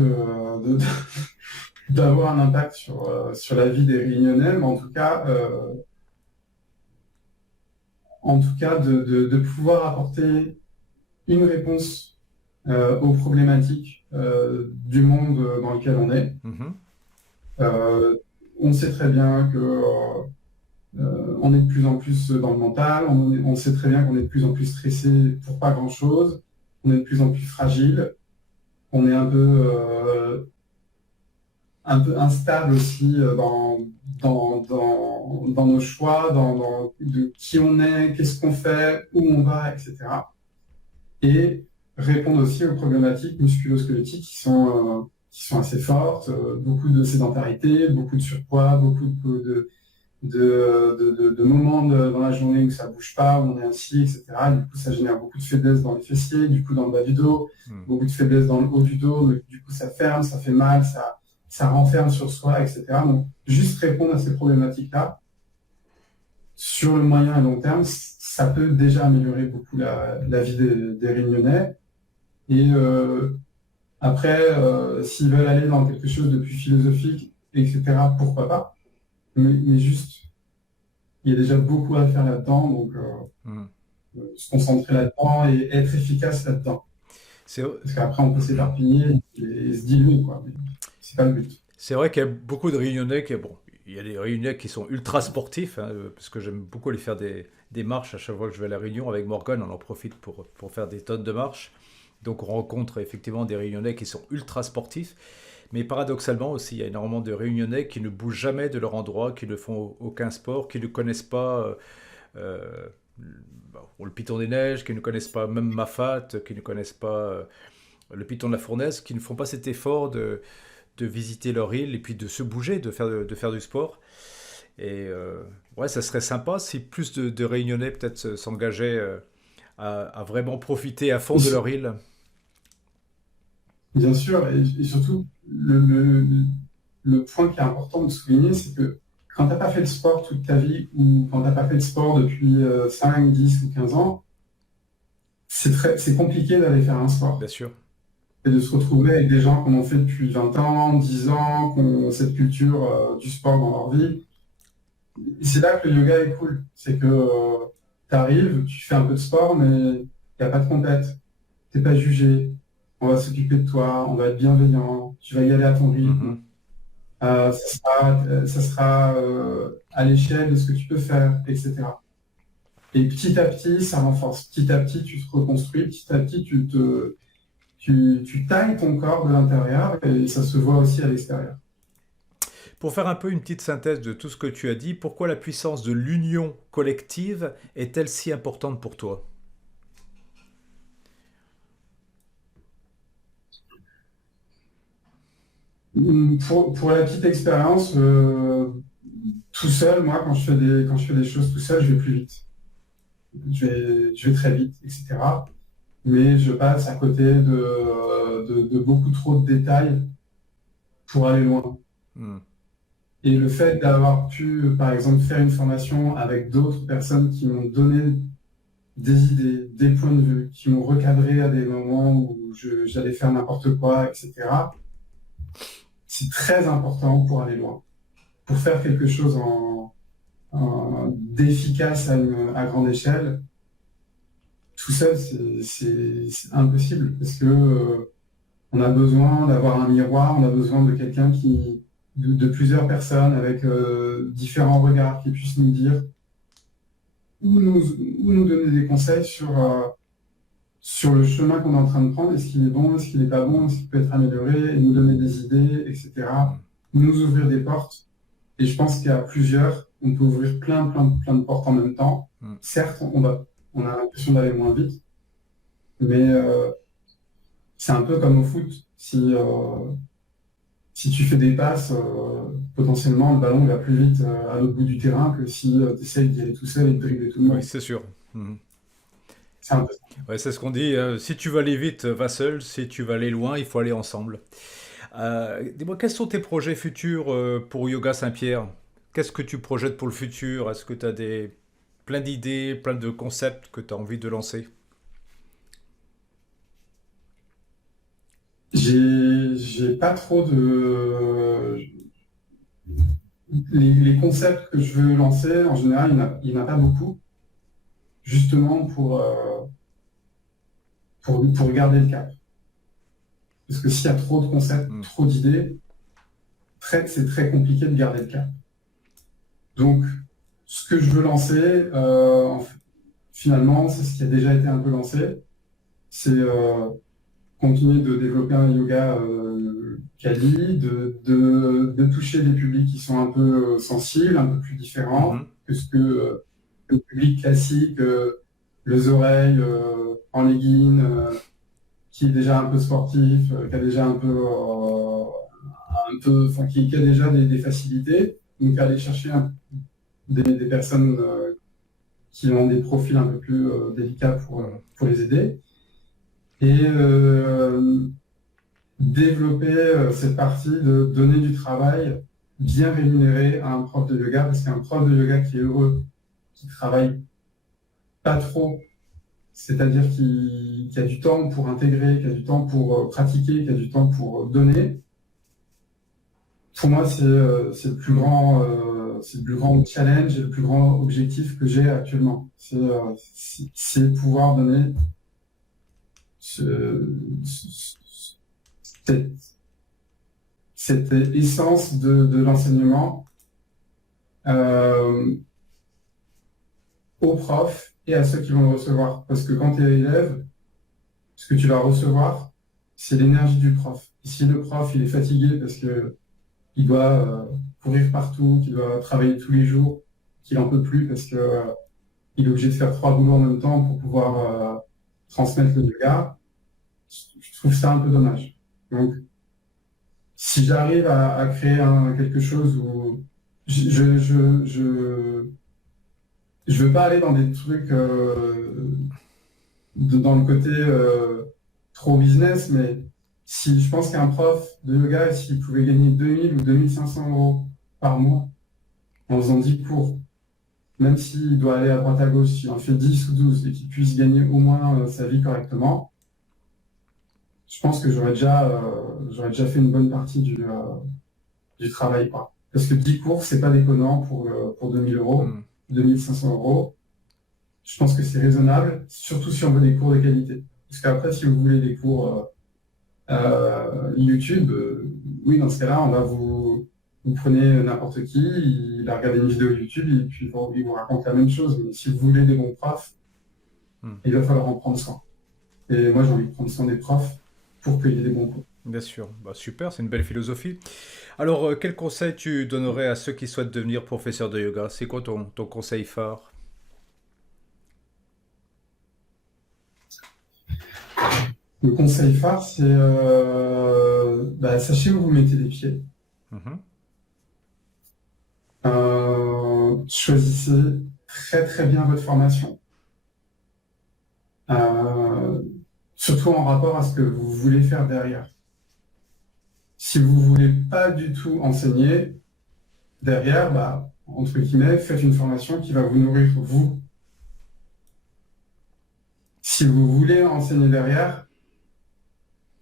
d'avoir un impact sur la vie des Réunionnais, mais en tout cas de pouvoir apporter une réponse aux problématiques du monde dans lequel on est. Mhm. Euh, on sait très bien que on est de plus en plus dans le mental, on sait très bien qu'on est de plus en plus stressé pour pas grand-chose, on est de plus en plus fragile, on est un peu instable aussi dans nos choix, de qui on est, qu'est-ce qu'on fait, où on va, etc. Et répondre aussi aux problématiques musculo-squelettiques qui sont assez fortes, beaucoup de sédentarité, beaucoup de surpoids, beaucoup de moments dans la journée où ça bouge pas, où on est assis, etc. Du coup, ça génère beaucoup de faiblesse dans les fessiers, du coup dans le bas du dos, Mm. beaucoup de faiblesse dans le haut du dos, du coup ça ferme, ça fait mal, ça renferme sur soi, etc. Donc, juste répondre à ces problématiques-là, sur le moyen et long terme, ça peut déjà améliorer beaucoup la vie des Réunionnais. Et après, s'ils veulent aller dans quelque chose de plus philosophique, etc., pourquoi pas. Mais juste, il y a déjà beaucoup à faire là-dedans, donc Mm. se concentrer là-dedans et être efficace là-dedans. C'est Parce qu'après, on peut s'éparpiller et se diluer, quoi. Mais c'est pas le but. c'est vrai qu'il y a beaucoup de Réunionnais bon, il y a des Réunionnais qui sont ultra sportifs, hein, parce que j'aime beaucoup aller faire des marches à chaque fois que je vais à la Réunion avec Morgan, on en profite pour faire des tonnes de marches. Donc on rencontre effectivement des Réunionnais qui sont ultra sportifs. Mais paradoxalement aussi, il y a énormément de Réunionnais qui ne bougent jamais de leur endroit, qui ne font aucun sport, qui ne connaissent pas euh, bon, le Piton des Neiges, qui ne connaissent pas même Mafat, qui ne connaissent pas le Piton de la Fournaise, qui ne font pas cet effort de visiter leur île et puis de se bouger, de faire du sport. Et ouais, ça serait sympa si plus de Réunionnais peut-être s'engageaient à vraiment profiter à fond de leur île. Bien sûr, et surtout, le point qui est important de souligner, c'est que quand tu n'as pas fait de sport toute ta vie ou quand tu n'as pas fait de sport depuis 5, 10 ou 15 ans, c'est compliqué d'aller faire un Bien sport sûr. et de se retrouver avec des gens qui en ont fait depuis 20 ans, 10 ans, qui ont cette culture du sport dans leur vie. Et c'est là que le yoga est cool. C'est que tu arrives, tu fais un peu de sport, mais il n'y a pas de compète. Tu n'es pas jugé. On va s'occuper de toi, on va être bienveillant, tu vas y aller à ton rythme. Mhm. Ça sera à l'échelle de ce que tu peux faire, etc. Et petit à petit, ça renforce. Petit à petit, tu te reconstruis. Petit à petit, tu tailles ton corps de l'intérieur et ça se voit aussi à l'extérieur. Pour faire un peu une petite synthèse de tout ce que tu as dit, pourquoi la puissance de l'union collective est-elle si importante pour toi? Pour la petite expérience, tout seul, moi, quand je fais des choses tout seul, je vais plus vite. Je vais très vite, etc. Mais je passe à côté de beaucoup trop de détails pour aller loin. Hmm. Et le fait d'avoir pu, par exemple, faire une formation avec d'autres personnes qui m'ont donné des idées, des points de vue, qui m'ont recadré à des moments où j'allais faire n'importe quoi, etc., c'est très important pour aller loin. Pour faire quelque chose d'efficace à grande échelle, tout seul, c'est impossible parce que on a besoin d'avoir un miroir, on a besoin de quelqu'un de plusieurs personnes avec différents regards qui puissent nous dire ou nous donner des conseils sur le chemin qu'on est en train de prendre, est-ce qu'il est bon, est-ce qu'il n'est pas bon, est-ce qu'il peut être amélioré, et nous donner des idées, etc. Hmm. Nous ouvrir des portes. Et je pense qu'à plusieurs, on peut ouvrir plein de portes en même temps. Hmm. Certes, on a l'impression d'aller moins vite, mais c'est un peu comme au foot. Si tu fais des passes, potentiellement, le ballon va plus vite à l'autre bout du terrain que si tu essayes d'y aller tout seul et de dribbler tout le Oui, monde. c'est sûr. Mhm. C'est un peu ça. Ouais, c'est ce qu'on dit. Si tu veux aller vite, va seul. Si tu veux aller loin, il faut aller ensemble. Dis-moi, quels sont tes projets futurs pour Yoga Saint-Pierre? Qu'est-ce que tu projettes pour le futur? Est-ce que tu as plein d'idées, plein de concepts que tu as envie de lancer? J'ai pas trop de... Les concepts que je veux lancer, en général, il n'y en a pas beaucoup, justement pour garder le cap. Parce que s'il y a trop de concepts, Hmm. trop d'idées, c'est très compliqué de garder le cap. Donc, ce que je veux lancer, finalement, c'est ce qui a déjà été un peu lancé, c'est continuer de développer un yoga quali, de toucher des publics qui sont un peu sensibles, un peu plus différents Mhm. que ce que le public classique, les oreilles en legging, qui est déjà un peu sportif, qui a déjà enfin, qui a déjà des facilités. Donc aller chercher des personnes qui ont des profils un peu plus délicats Mhm. pour les aider. Et développer cette partie de donner du travail bien rémunéré à un prof de yoga, parce qu'un prof de yoga qui est heureux, qui travaille pas trop, c'est-à-dire qui a du temps pour intégrer, qui a du temps pour pratiquer, qui a du temps pour donner, pour moi, Mhm. c'est le plus grand challenge et le plus grand objectif que j'ai actuellement. C'est pouvoir donner ce- ce- cette, cette essence de l'enseignement euh, aux profs et à ceux qui vont le recevoir. Parce que quand tu es élève, ce que tu vas recevoir, c'est l'énergie du prof. Si le prof il est fatigué parce que il doit courir partout, qu'il doit travailler tous les jours, qu'il en peut plus parce que il est obligé de faire trois boulots en même temps pour pouvoir transmettre le yoga, je trouve ça un peu dommage. Donc, si j'arrive à créer quelque chose où je veux pas aller dans des trucs dans le côté trop business, mais si je pense qu'un prof de yoga, s'il pouvait gagner 2000 ou 2500 € par mois en faisant 10 cours, même s'il doit aller à droite à gauche, s'il en fait 10 ou 12 et qu'il puisse gagner au moins sa vie correctement, je pense que j'aurais déjà fait une bonne partie du travail, quoi. Parce que 10 cours, c'est pas déconnant pour 2000 €, Hmm. 2500 €. Je pense que c'est raisonnable, surtout si on veut des cours de qualité. Parce qu'après, si vous voulez des cours YouTube, oui, dans ce cas-là, vous prenez n'importe qui, il a regardé une vidéo YouTube et puis il vous raconte la même chose. Mais si vous voulez des bons profs, Hmm. il va falloir en prendre soin. Et moi, j'ai envie de prendre soin des profs pour qu'il y ait des bons cours. Bien sûr. Bah, super, c'est une belle philosophie. Alors, quel conseil tu donnerais à ceux qui souhaitent devenir professeur de yoga? C'est quoi ton conseil phare? Le conseil phare, c'est sachez où vous mettez les pieds. Mhm. Choisissez très très bien votre formation. Euh, Surtout en rapport à ce que vous voulez faire derrière. Si vous ne voulez pas du tout enseigner, derrière, entre guillemets, faites une formation qui va vous nourrir vous. Si vous voulez enseigner derrière,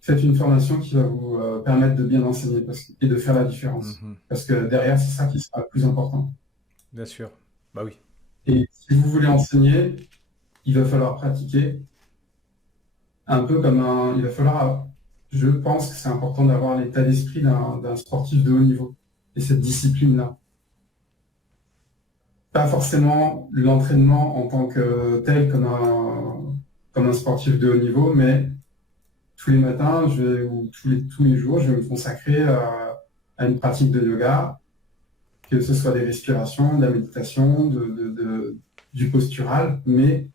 faites une formation qui va vous permettre de bien enseigner et de faire la différence. Mhm. Parce que derrière, c'est ça qui sera le plus important. Bien sûr. Bah oui. Et si vous voulez enseigner, il va falloir pratiquer un peu comme il va falloir, je pense que c'est important d'avoir l'état d'esprit d'un sportif de haut niveau et cette discipline-là. Pas forcément l'entraînement en tant que tel comme un sportif de haut niveau, mais tous les matins ou tous les jours, je vais me consacrer à une pratique de yoga, que ce soit des respirations, de la méditation, du postural, mais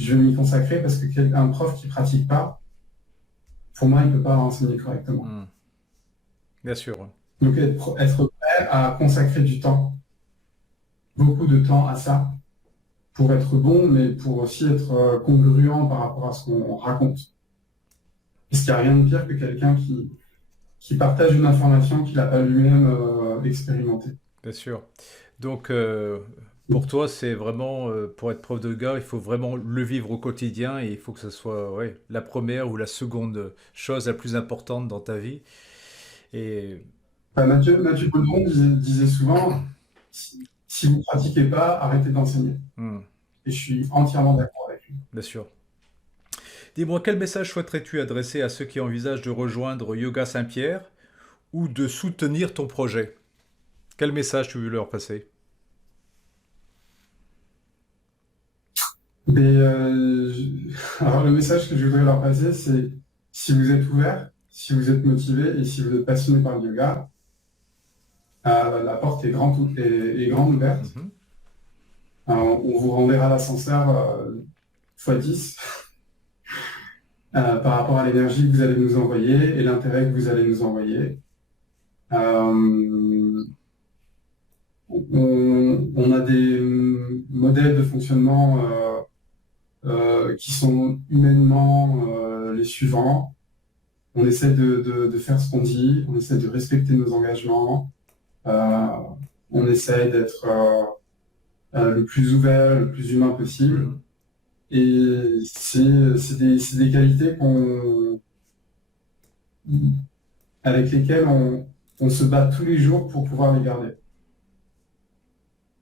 je vais m'y consacrer parce que un prof qui ne pratique pas, pour moi, il ne peut pas enseigner correctement. Hmm. Bien sûr. Ouais. Donc être prêt à consacrer du temps, beaucoup de temps à ça, pour être bon, mais pour aussi être congruent par rapport à ce qu'on raconte. Parce qu'il n'y a rien de pire que quelqu'un qui partage une information qu'il n'a pas lui-même expérimentée. Bien sûr. Donc, pour toi, c'est vraiment, pour être prof de yoga, il faut vraiment le vivre au quotidien et il faut que ce soit, ouais, la première ou la seconde chose la plus importante dans ta vie. Et Mathieu Baudron disait souvent, si vous ne pratiquez pas, arrêtez d'enseigner. hmm, Et je suis entièrement d'accord avec lui. bien sûr. Dis-moi, quel message souhaiterais-tu adresser à ceux qui envisagent de rejoindre Yoga Saint-Pierre ou de soutenir ton projet? Quel message tu veux leur passer? Mais, alors le message que je voudrais leur passer, c'est si vous êtes ouvert, si vous êtes motivé et si vous êtes passionné par le yoga, la porte est est grande ouverte. Mhm. On vous renverra l'ascenseur x10 par rapport à l'énergie que vous allez nous envoyer et l'intérêt que vous allez nous envoyer. Euh, on a des modèles de fonctionnement qui sont humainement les suivants. On essaie de faire ce qu'on dit, on essaie de respecter nos engagements, euh, on essaie d'être le plus ouvert, le plus humain possible. Mhm. Et c'est des qualités avec lesquelles on se bat tous les jours pour pouvoir les garder.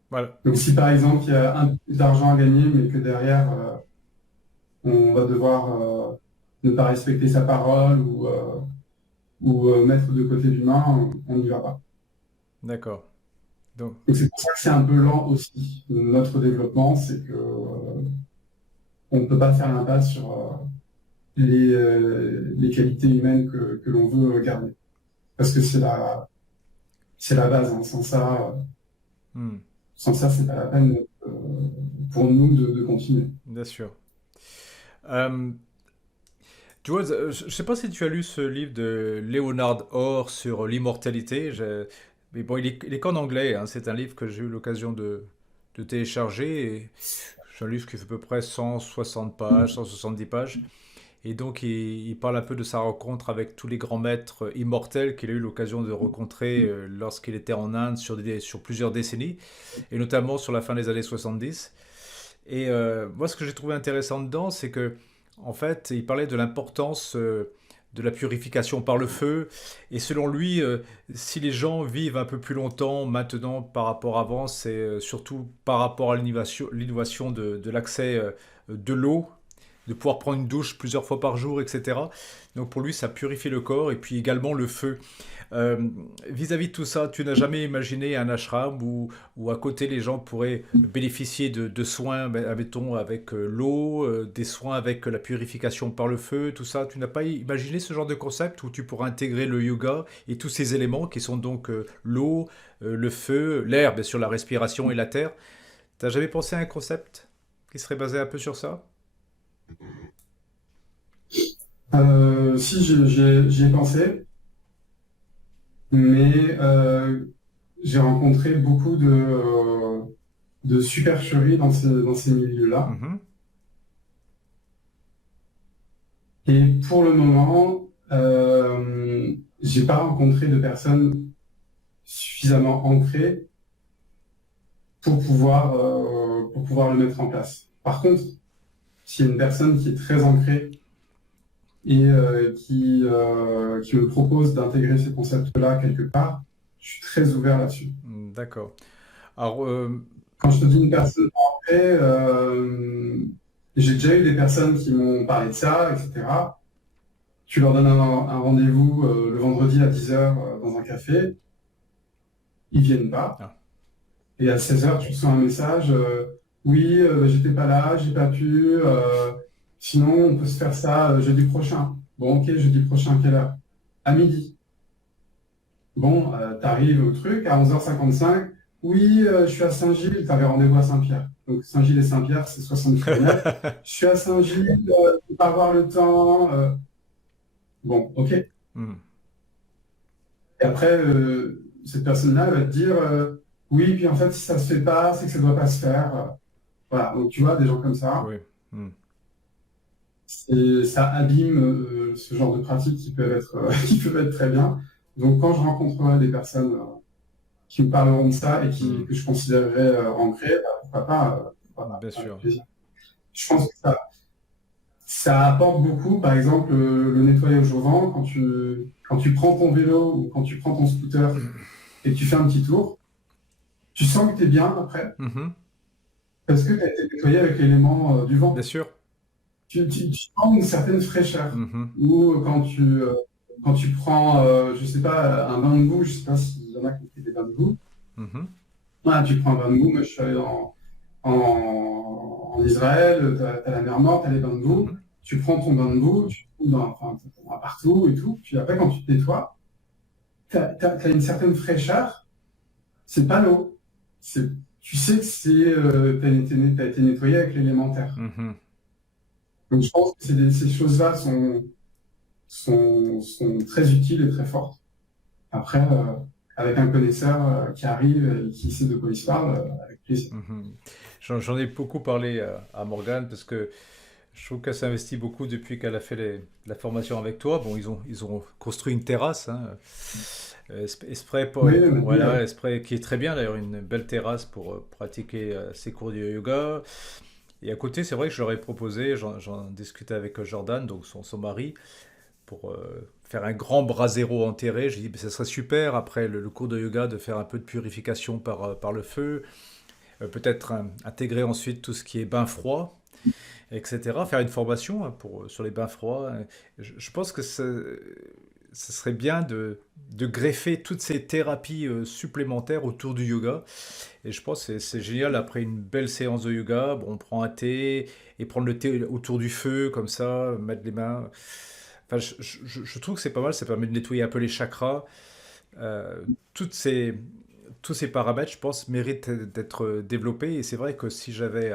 Voilà. Donc si par exemple il y a un peu d'argent à gagner, mais que derrière on va devoir ne pas respecter sa parole ou mettre de côté l'humain, on n'y va pas. D'accord. Donc, Donc c'est pour ça que c'est un peu lent aussi. Notre développement, c'est que on ne peut pas faire l'impasse les qualités humaines que l'on veut garder. Parce que c'est la base, hein. Hmm, Sans ça, c'est pas la peine pour nous de continuer. bien sûr. Euh, Tu vois, je ne sais pas si tu as lu ce livre de Leonard Orr sur l'immortalité. Mais bon, il est qu'en anglais, hein. C'est un livre que j'ai eu l'occasion de télécharger. Et c'est un livre qui fait à peu près 160 pages, 170 pages. Et donc, il parle un peu de sa rencontre avec tous les grands maîtres immortels qu'il a eu l'occasion de rencontrer lorsqu'il était en Inde sur plusieurs décennies, et notamment sur la fin des années 70. Et moi, ce que j'ai trouvé intéressant dedans, c'est que, en fait, il parlait de l'importance de la purification par le feu. Et selon lui, si les gens vivent un peu plus longtemps maintenant par rapport à avant, c'est surtout par rapport à l'innovation de l'accès de l'eau, de pouvoir prendre une douche plusieurs fois par jour, etc. Donc pour lui, ça purifie le corps et puis également le feu. Euh, Vis-à-vis de tout ça, tu n'as jamais imaginé un ashram où à côté les gens pourraient bénéficier de soins, ben, admettons, avec l'eau, des soins avec la purification par le feu, tout ça. Tu n'as pas imaginé ce genre de concept où tu pourras intégrer le yoga et tous ces éléments qui sont donc l'eau, le feu, l'air, bien sûr, la respiration et la terre. T'as jamais pensé à un concept qui serait basé un peu sur ça? Si, j'y ai pensé, mais j'ai rencontré beaucoup de supercheries dans ces milieux-là. Mhm, Et pour le moment, j'ai pas rencontré de personnes suffisamment ancrées pour pouvoir le mettre en place. Par contre, s'il y a une personne qui est très ancrée et qui me propose d'intégrer ces concepts-là quelque part, je suis très ouvert là-dessus. d'accord. Alors, Quand je te dis une personne ancrée, j'ai déjà eu des personnes qui m'ont parlé de ça, etc. Tu leur donnes un rendez-vous le vendredi à 10h dans un café, ils viennent pas. ah, Et à 16h, tu reçois un message, oui, j'étais pas là, j'ai pas pu, sinon on peut se faire ça jeudi prochain. Bon, ok, jeudi prochain, quelle heure? À midi. Bon, t'arrives au truc, à 11h55, oui, je suis à Saint-Gilles, t'avais rendez-vous à Saint-Pierre. Donc Saint-Gilles et Saint-Pierre, c'est 60 km. Je suis à Saint-Gilles, je peux pas avoir le temps. Bon, ok. Et hmm, après, cette personne-là va te dire, oui, puis en fait, si ça se fait pas, c'est que ça doit pas se faire. Voilà, donc tu vois, des gens comme ça, oui. Hmm. et ça abîme ce genre de pratiques qui peuvent être, qui peuvent être très bien. Donc quand je rencontrerai des personnes qui me parleront de ça et Hmm, que je considérerais ancrées, bah, pourquoi pas, bien avec sûr. plaisir. Je pense que ça apporte beaucoup, par exemple, le nettoyage au vent, quand tu prends ton vélo ou quand tu prends ton scooter et que tu fais un petit tour, tu sens que tu es bien après, Mhm, parce que tu as été nettoyé avec l'élément du bien vent. sûr. Tu sens une certaine fraîcheur. Mhm, Ou quand tu prends, je sais pas, un bain de boue, je sais pas s'il y en a qui ont pris des bains de boue. mhm, Voilà, tu prends un bain de boue, moi je suis allé en Israël, tu as la mer Morte, tu as les bains de boue. mhm. Tu prends ton bain de boue, tu te enfin, t'en as partout et tout. Puis après, quand tu te nettoies, tu as une certaine fraîcheur. C'est pas l'eau. Tu sais que t'as été nettoyé avec l'élémentaire. Mhm. Donc je pense que ces choses-là sont très utiles et très fortes. Après, avec un connaisseur qui arrive et qui sait de quoi il se parle, avec plaisir. Mhm. J'en ai beaucoup parlé à Morgane parce que je trouve qu'elle s'investit beaucoup depuis qu'elle a fait la formation avec toi. Bon, ils ont construit une terrasse, hein, Esprit, Oui, elle m'a dit, voilà, Esprit qui est très bien d'ailleurs, une belle terrasse pour pratiquer ses cours de yoga. Et à côté, c'est vrai que je leur ai proposé, j'en discutais avec Jordan, donc son mari, pour faire un grand brasero enterré. J'ai dit, ben, ça serait super après le cours de yoga de faire un peu de purification par le feu. Peut-être intégrer ensuite tout ce qui est bain froid, etc. Faire une formation hein, sur les bains froids. Je pense que ce serait bien de greffer toutes ces thérapies supplémentaires autour du yoga. Et je pense que c'est génial après une belle séance de yoga. Bon, on prend un thé et prendre le thé autour du feu, comme ça, mettre les mains. Enfin, je trouve que c'est pas mal, ça permet de nettoyer un peu les chakras. Euh, toutes ces, tous ces paramètres, je pense, méritent d'être développés. Et c'est vrai que si j'avais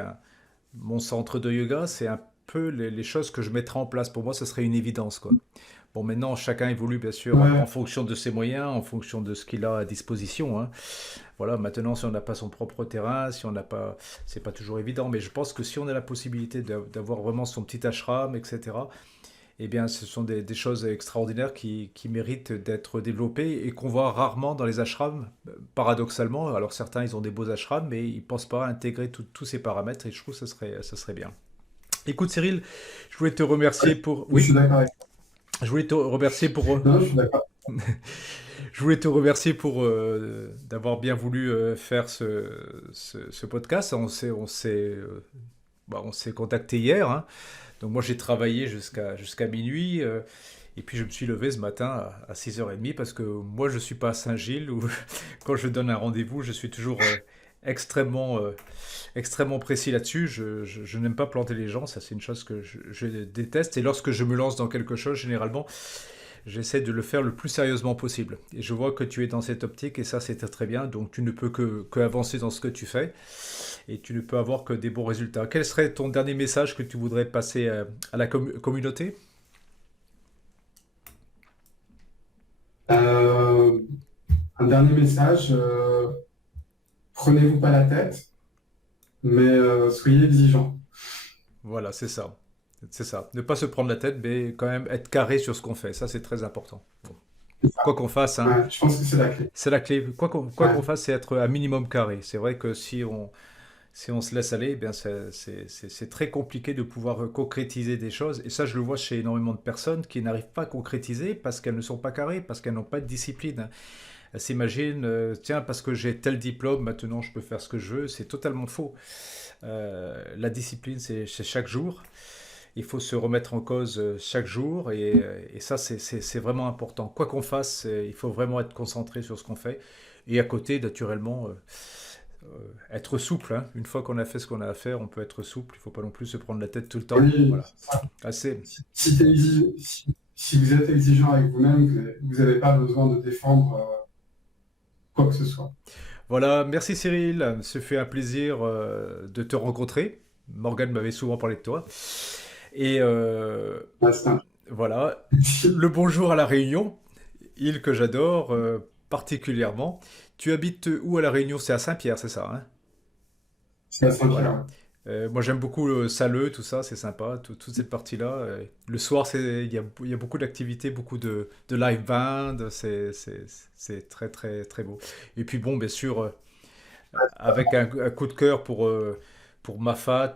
mon centre de yoga, c'est un peu les choses que je mettrais en place. Pour moi, ce serait une évidence, quoi. Bon, maintenant, chacun évolue bien sûr en Ouais, fonction de ses moyens, en fonction de ce qu'il a à disposition, hein. Voilà, maintenant, si on n'a pas son propre terrain, si on n'a pas, c'est pas toujours évident, mais je pense que si on a la possibilité d'avoir vraiment son petit ashram, etc., eh bien, ce sont des choses extraordinaires qui méritent d'être développées et qu'on voit rarement dans les ashrams, paradoxalement. Alors, certains, ils ont des beaux ashrams, mais ils ne pensent pas intégrer tous ces paramètres et je trouve que ça serait bien. Écoute, Cyril, je voulais te remercier ouais, pour... je suis Oui, d'accord avec je voulais te remercier pour... toi. Non, je suis d'accord. Je voulais te remercier pour d'avoir bien voulu faire ce podcast. On s'est contacté hier, hein. Donc moi j'ai travaillé jusqu'à minuit et puis je me suis levé ce matin à 6h30 parce que moi je suis pas à Saint-Gilles où quand je donne un rendez-vous je suis toujours extrêmement, extrêmement précis là-dessus. Je n'aime pas planter les gens, ça c'est une chose que je déteste et lorsque je me lance dans quelque chose généralement j'essaie de le faire le plus sérieusement possible. Et je vois que tu es dans cette optique et ça c'est très très bien. Donc tu ne peux que avancer dans ce que tu fais et tu ne peux avoir que des bons résultats. Quel serait ton dernier message que tu voudrais passer à la communauté? Euh, un dernier message, prenez-vous pas la tête, mais soyez exigeant. Voilà, c'est ça. C'est ça. Ne pas se prendre la tête, mais quand même être carré sur ce qu'on fait. Ça, c'est très important. Bon. C'est ça. Quoi qu'on fasse, hein, Ouais, je pense que c'est la clé. c'est la clé. Quoi qu'on Ouais. fasse, c'est être un minimum carré. C'est vrai que si on se laisse aller, eh bien c'est très compliqué de pouvoir concrétiser des choses. Et ça, je le vois chez énormément de personnes qui n'arrivent pas à concrétiser parce qu'elles ne sont pas carrées, parce qu'elles n'ont pas de discipline. Elles s'imaginent, tiens, parce que j'ai tel diplôme, maintenant je peux faire ce que je veux. C'est totalement faux. La discipline, c'est chaque jour. Il faut se remettre en cause chaque jour et ça, c'est vraiment important. Quoi qu'on fasse, il faut vraiment être concentré sur ce qu'on fait. Et à côté, naturellement, être souple, hein. Une fois qu'on a fait ce qu'on a à faire, on peut être souple. Il ne faut pas non plus se prendre la tête tout le temps. Oui, Voilà. Assez. si vous êtes exigeant avec vous-même, vous n'avez pas besoin de défendre quoi que ce soit. Voilà, merci Cyril. Ce fut un plaisir de te rencontrer. Morgane m'avait souvent parlé de toi. Et Ouais, c'est un- voilà, le bonjour à La Réunion, île que j'adore particulièrement. Tu habites où à La Réunion? C'est à Saint-Pierre, c'est ça, hein? c'est la Voilà. cinquième. Moi j'aime beaucoup le Saleux, tout ça, c'est sympa, toute cette partie-là. Le soir, il y a beaucoup d'activités, beaucoup de live band, c'est très très très beau. Et puis bon, bien sûr, avec un coup de cœur pour Mafat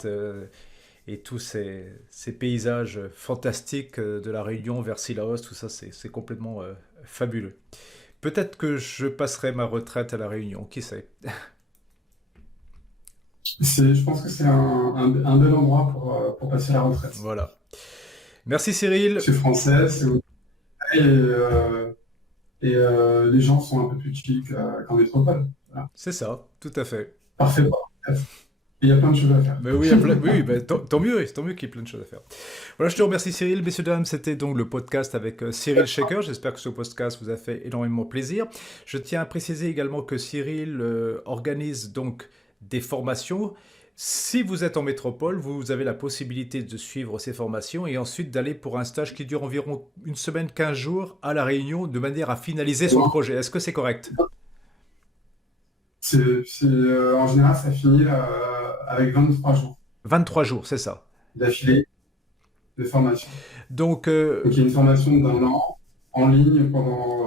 et tous ces paysages fantastiques de la Réunion vers Sillaos, tout ça, c'est complètement fabuleux. Peut-être que je passerai ma retraite à la Réunion, qui sait? Je pense que c'est un bel endroit pour passer la retraite. Voilà. Merci Cyril. C'est français, et les gens sont un peu plus chill qu'en métropole. Voilà. C'est ça, tout à fait. Parfait pour la retraite. Et il y a plein de choses à faire. Mais oui, oui, ben, tant mieux qu'il y ait plein de choses à faire. Voilà, je te remercie Cyril. Messieurs, dames, c'était donc le podcast avec Cyril Shaker. J'espère que ce podcast vous a fait énormément plaisir. Je tiens à préciser également que Cyril organise donc des formations. Si vous êtes en métropole, vous avez la possibilité de suivre ces formations et ensuite d'aller pour un stage qui dure environ une semaine, 15 jours à La Réunion de manière à finaliser son projet. Est-ce que c'est correct? En général, ça finit avec 23 jours 23 jours, c'est ça. d'affilée de formation. Donc, Donc, il y a une formation d'un an en ligne pendant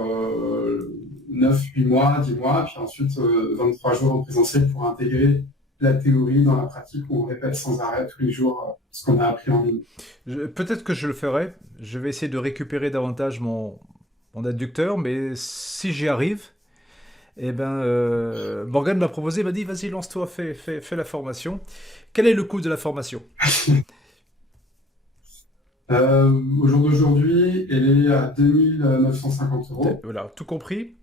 9, 8 mois, 10 mois, puis ensuite 23 jours en présentiel pour intégrer la théorie dans la pratique où on répète sans arrêt tous les jours ce qu'on a appris en ligne. peut-être que je le ferai. Je vais essayer de récupérer davantage mon adducteur, mais si j'y arrive, eh ben, Morgane m'a proposé, m'a dit, vas-y, lance-toi, fais la formation. Quel est le coût de la formation? Au jour d'aujourd'hui, elle est à 2 950 €, Voilà, tout compris?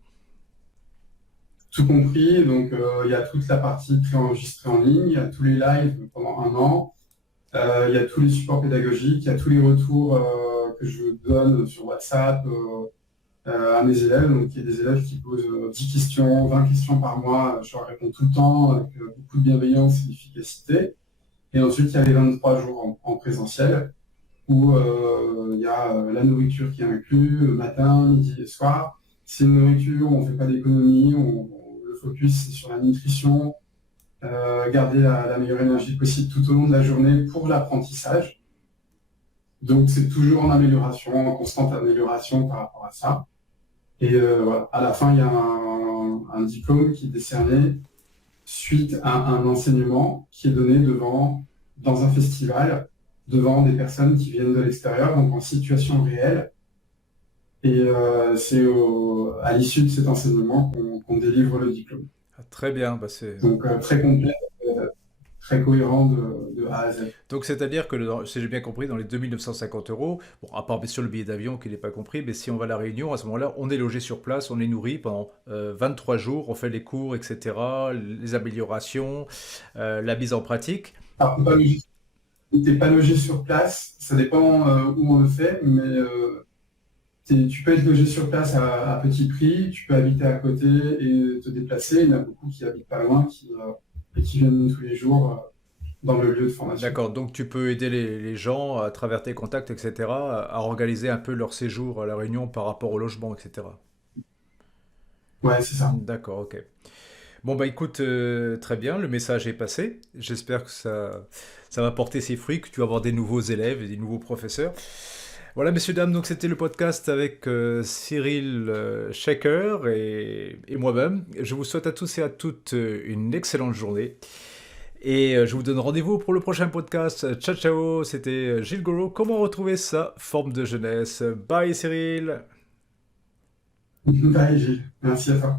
tout compris. Donc, il y a toute la partie préenregistrée en ligne, il y a tous les lives pendant un an, il y a tous les supports pédagogiques, il y a tous les retours que je donne sur WhatsApp à mes élèves. Donc, il y a des élèves qui posent 10 questions, 20 questions par mois. Je leur réponds tout le temps avec beaucoup de bienveillance et d'efficacité. Et ensuite, il y a les 23 jours en présentiel où il y a la nourriture qui est inclue, le matin, midi et soir. C'est une nourriture où on ne fait pas d'économie, le focus c'est sur la nutrition, garder la meilleure énergie possible tout au long de la journée pour l'apprentissage. Donc c'est toujours en amélioration, en constante amélioration par rapport à ça. Et voilà. À la fin, il y a un diplôme qui est décerné suite à un enseignement qui est donné dans un festival, devant des personnes qui viennent de l'extérieur, donc en situation réelle. Et c'est à l'issue de cet enseignement qu'on délivre le diplôme. Ah, très bien, bah c'est... Donc très complet, très cohérent de A à Z. Donc c'est-à-dire que, si j'ai bien compris, dans les 2 950 €, bon, à part bien sûr le billet d'avion qui n'est pas compris, mais si on va à La Réunion, à ce moment-là, on est logé sur place, on est nourri pendant 23 jours, on fait les cours, etc., les améliorations, la mise en pratique. Alors, t'es pas logé sur place, ça dépend où on le fait, mais tu peux être logé sur place à petit prix, tu peux habiter à côté et te déplacer. Il y en a beaucoup qui habitent pas loin et qui viennent tous les jours dans le lieu de formation. D'accord, donc tu peux aider les gens à travers tes contacts, etc., à organiser un peu leur séjour à La Réunion par rapport au logement, etc. Ouais, c'est ça. D'accord, ok. Bon, bah écoute, très bien, le message est passé. J'espère que ça va porter ses fruits, que tu vas avoir des nouveaux élèves et des nouveaux professeurs. Voilà, messieurs, dames, donc c'était le podcast avec Cyril Shaker et moi-même. Je vous souhaite à tous et à toutes une excellente journée. Et je vous donne rendez-vous pour le prochain podcast. Ciao, ciao, c'était Gilles Goro. Comment retrouver sa forme de jeunesse? Bye, Cyril. Bye, Gilles. Merci à toi.